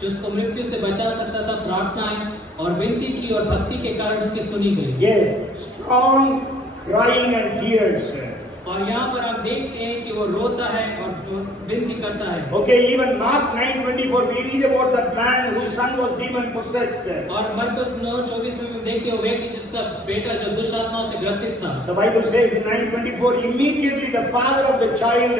जो उसको मृत्यु से बचा सकता था प्रार्थनाएं और विनती की, और भक्ति के कारण उसकी सुनी गई। Yes, strong crying and tears. और यहाँ पर आप देखते हैं कि वो रोता है और विनती करता है। Okay, even Mark 9:24, we read about that man whose son was demon possessed. और मरकुस 9:24 में हम देखते हैं वो व्यक्ति जिसका बेटा जो दुष्ट आत्माओं से ग्रसित था। The Bible says in 9:24, immediately the father of the child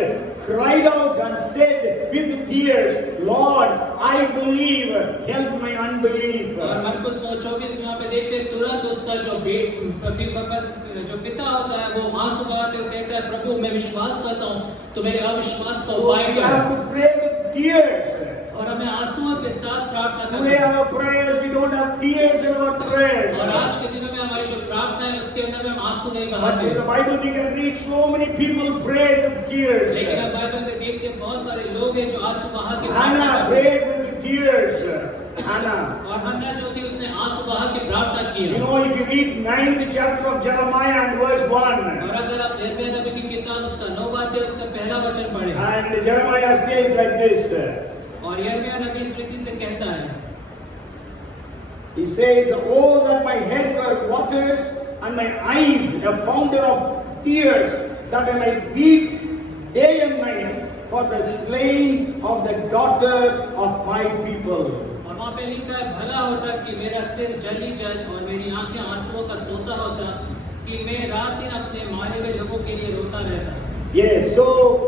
cried out and said with tears, Lord, I believe, help my unbelief. और मरकुस 9:24 में यहाँ पे देखते हैं तुरंत उसका जो पिता होता है वो आंसू बहाते हुए कहता है, प्रभु मैं विश्वास करता हूँ, तो मेरे अविश्वास का So उपाय we कर। have to pray with tears. और हमें आंसुओं के साथ प्रार्थना करना Today है। our prayers, we don't have tears in our prayers. और आज के दिनों में हमारी जो प्रार्थना है उसके अंदर में हम आंसू नहीं But बहाते। in the Bible we can read so many people prayed with tears. लेकिन हम बाइबल में देखते हैं बहुत सारे लोग हैं जो आंसू बहा के प्रार्थना Hannah करते हैं। prayed with tears. Hannah. और हन्ना जो थी उसने आंसू बहा के प्रार्थना की। You know, if you read 9th chapter of Jeremiah and verse 1, और अगर आप यिर्मयाह नबी की किताब उसका 9वां अध्याय उसका पहला वचन पढ़ें, and Jeremiah says like this. और यिर्मयाह नबी इस रीति से कहता है, He says, oh that my head were waters and my eyes a fountain of tears, that I might weep day and night for the slain of the daughter of my people. और वहाँ पे लिखा है, भला होता कि मेरा सिर जल ही जल और मेरी आंखें आंसुओं का सोता होता, कि मैं रात दिन अपने मारे हुए लोगों के लिए रोता रहता। Yes, so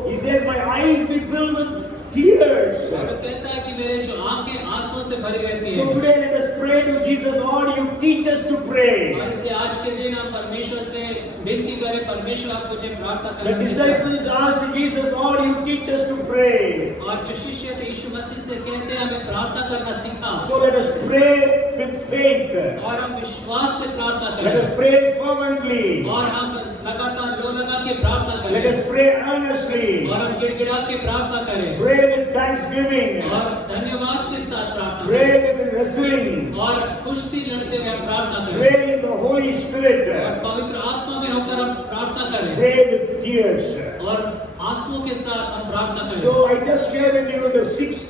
he says, my eyes be filled with tears. और वो कहता है कि मेरे जो आंखें आंसुओं से भरी रहती So हैं। today let us pray to Jesus, Lord, you teach us to pray. और इसलिए आज के दिन हम परमेश्वर से विनती करें, परमेश्वर आप मुझे प्रार्थना The करना सिखाएं। disciples asked Jesus, Lord, you teach us to pray. और जो शिष्य थे यीशु मसीह से कहते हैं हमें प्रार्थना करना सिखा। So let us pray with faith. और हम विश्वास से प्रार्थना Let us करें, pray fervently. और हम लगातार लो लगा के प्रार्थना Let करें, us pray earnestly. और हम गिड़गिड़ा के प्रार्थना करें, Pray with thanksgiving. और धन्यवाद के साथ प्रार्थना Pray करें, with wrestling. और कुश्ती लड़ते हुए हम प्रार्थना करें, Pray in the Holy और Spirit. पवित्र आत्मा में होकर हम प्रार्थना करें, Pray with tears. और आंसुओं के साथ हम प्रार्थना करें। So I just share with you the 6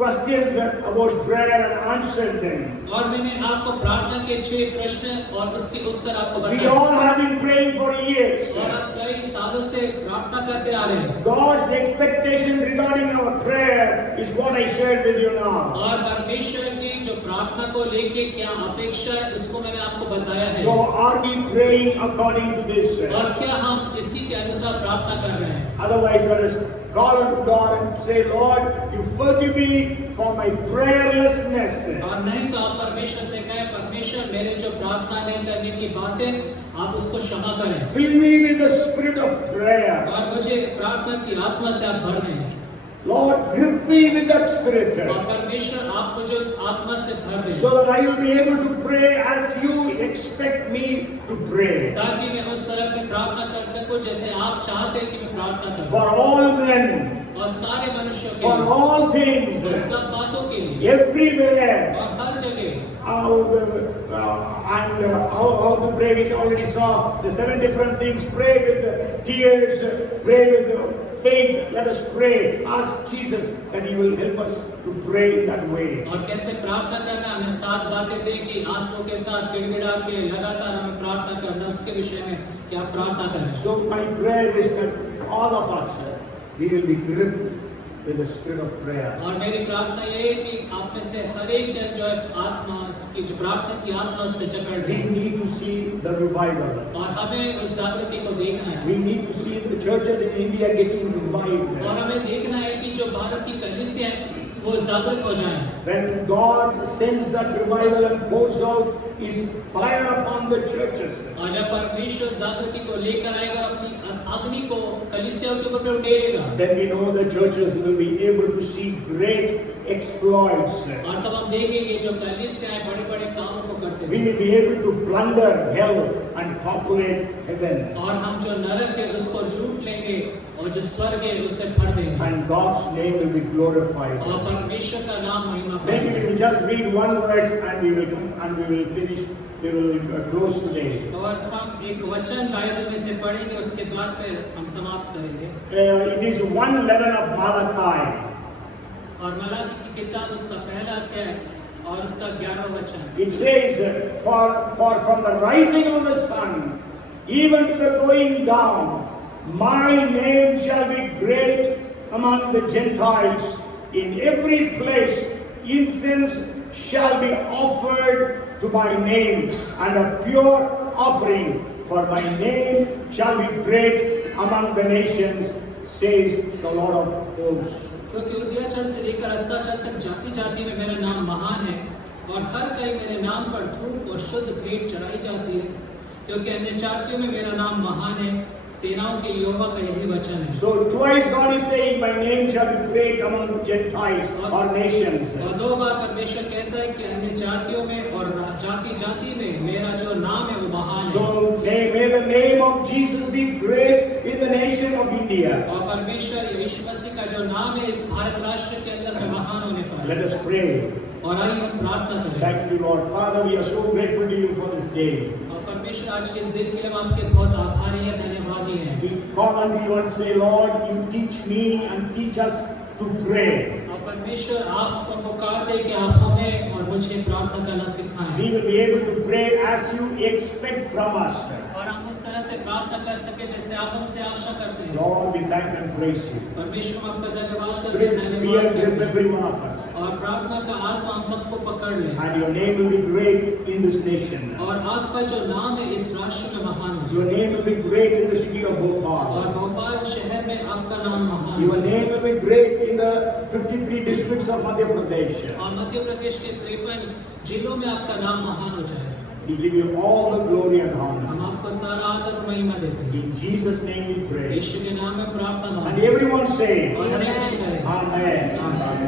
questions about prayer and answered them. और मैंने आपको प्रार्थना के 6 प्रश्न और उसके उत्तर आपको We बताए। all have been praying for years. और आप कई सालों से प्रार्थना करते आ रहे हैं। God's expectation regarding our prayer is what I shared with you now. और परमेश्वर की जो प्रार्थना को लेके क्या अपेक्षा है उसको मैंने आपको बताया है। So are we praying according to this? और क्या हम इसी के अनुसार प्रार्थना कर रहे हैं? Otherwise, let us call unto God and say, Lord, you forgive me for my prayerlessness. और नहीं तो आप परमेश्वर से कहें, परमेश्वर मेरे जो प्रार्थना नहीं करने की बात है आप उसको क्षमा करें। Fill me with the spirit of prayer. और मुझे प्रार्थना की आत्मा से आप भर दें। Lord, grip me with that spirit, और परमेश्वर आप मुझे उस आत्मा से भर दें, so that I will be able to pray as you expect me to pray. ताकि मैं उस तरह से प्रार्थना कर सकूं जैसे आप चाहते हैं कि मैं प्रार्थना करूं। For all men, और सारे मनुष्यों के for लिए, all things, और सब बातों के लिए, everywhere. और हर जगह। How to pray, we already saw the 7 different things. Pray with tears, pray with faith. Let us pray. Ask Jesus that He will help us to pray in that way. और कैसे प्रार्थना करना, हमें 7 बातें दी कि आंसुओं के साथ गिड़गिड़ा के लगातार हमें प्रार्थना करना, उसके विषय में कि आप प्रार्थना करें। So my prayer is that all of us, we will be gripped with the spirit of prayer. और मेरी प्रार्थना ये है कि आप में से हर एक जन जो है आत्मा की जो प्रार्थना की आत्मा उससे जकड़ We ले। need to see the revival. और हमें उस जागृति को देखना है। We need to see the churches in India getting revived. और हमें देखना है कि जो भारत की कलीसियां हैं वो जागृत हो जाएं। When God sends that revival and pours out His fire upon the churches, और जब परमेश्वर जागृति को लेकर आएगा अपनी अग्नि को कलीसियाओं के ऊपर उड़ेलेगा, then we know the churches will be able to see great exploits. और तब हम देखेंगे जो कलीसियाएं बड़े-बड़े कामों को करते We हैं। will be able to plunder hell and populate heaven. और हम जो नरक है उसको लूट लेंगे और जो स्वर्ग है उसे भर देंगे। And God's name will be glorified. और परमेश्वर का नाम महिमा Maybe we पाएगा। will just read one verse and we will finish. We will close today. और हम एक वचन बाइबल में से पढ़ेंगे, उसके बाद फिर हम समाप्त करेंगे। It is 1:11 of Malachi. और मलाकी की किताब उसका पहला अध्याय और उसका 11वां वचन। It says, for from the rising of the sun, even to the going down, my name shall be great among the Gentiles. In every place, incense shall be offered to my name, and a pure offering, for my name shall be great among the nations, says the Lord of hosts. क्योंकि उदयाचल से लेकर अस्ताचल तक जाति जाति में मेरा नाम महान है, और हर कहीं मेरे नाम पर धूप और शुद्ध भेंट चढ़ाई जाती है, क्योंकि अन्य जातियों में मेरा नाम महान है। सेनाओं के यहोवा का यही वचन है। So twice God is saying, my name shall be great among the Gentiles or nations. और 2 बार परमेश्वर कहता है कि अन्य जातियों में और जाति जाति में मेरा जो नाम है वो महान है। So may the name of Jesus be great in the nation of India. और परमेश्वर यीशु मसीह का जो नाम है इस भारत राष्ट्र के अंदर में महान होने पाए। Let us pray. और आइए हम प्रार्थना करें। Thank you, Lord. Father, we are so grateful to you for this day. और परमेश्वर आज के इस दिन के लिए हम आपके बहुत आभारी हैं, धन्यवादी हैं। We call unto you and say, Lord, you teach me and teach us to pray. और परमेश्वर आपको पुकारते हैं कि आप हमें और मुझे प्रार्थना करना सिखाएं। We will be able to pray as you expect from us. और हम उस तरह से प्रार्थना कर सके जैसे आप हमसे आशा करते हैं। Lord, we thank and praise you. परमेश्वर हम आपका धन्यवाद करते Spirit हैं, of fear धन्यवाद grip करते हैं। every one of us. और प्रार्थना का आत्मा हम सबको पकड़ ले, And your name will be great in this nation. और आपका जो नाम है इस राष्ट्र में महान हो। Your name will be great in the city of Bhopal. और भोपाल शहर में आपका नाम महान Your हो। name will be great in the 53 districts of Madhya Pradesh. और मध्य प्रदेश के 53 जिलों में आपका नाम महान हो जाए। We give you all the glory and honor. हम आपको सारा आदर और महिमा देते हैं। In Jesus' name we pray. यीशु के नाम में प्रार्थना And मांगते हैं। everyone say, और हर एक जन कहे, Amen. Amen.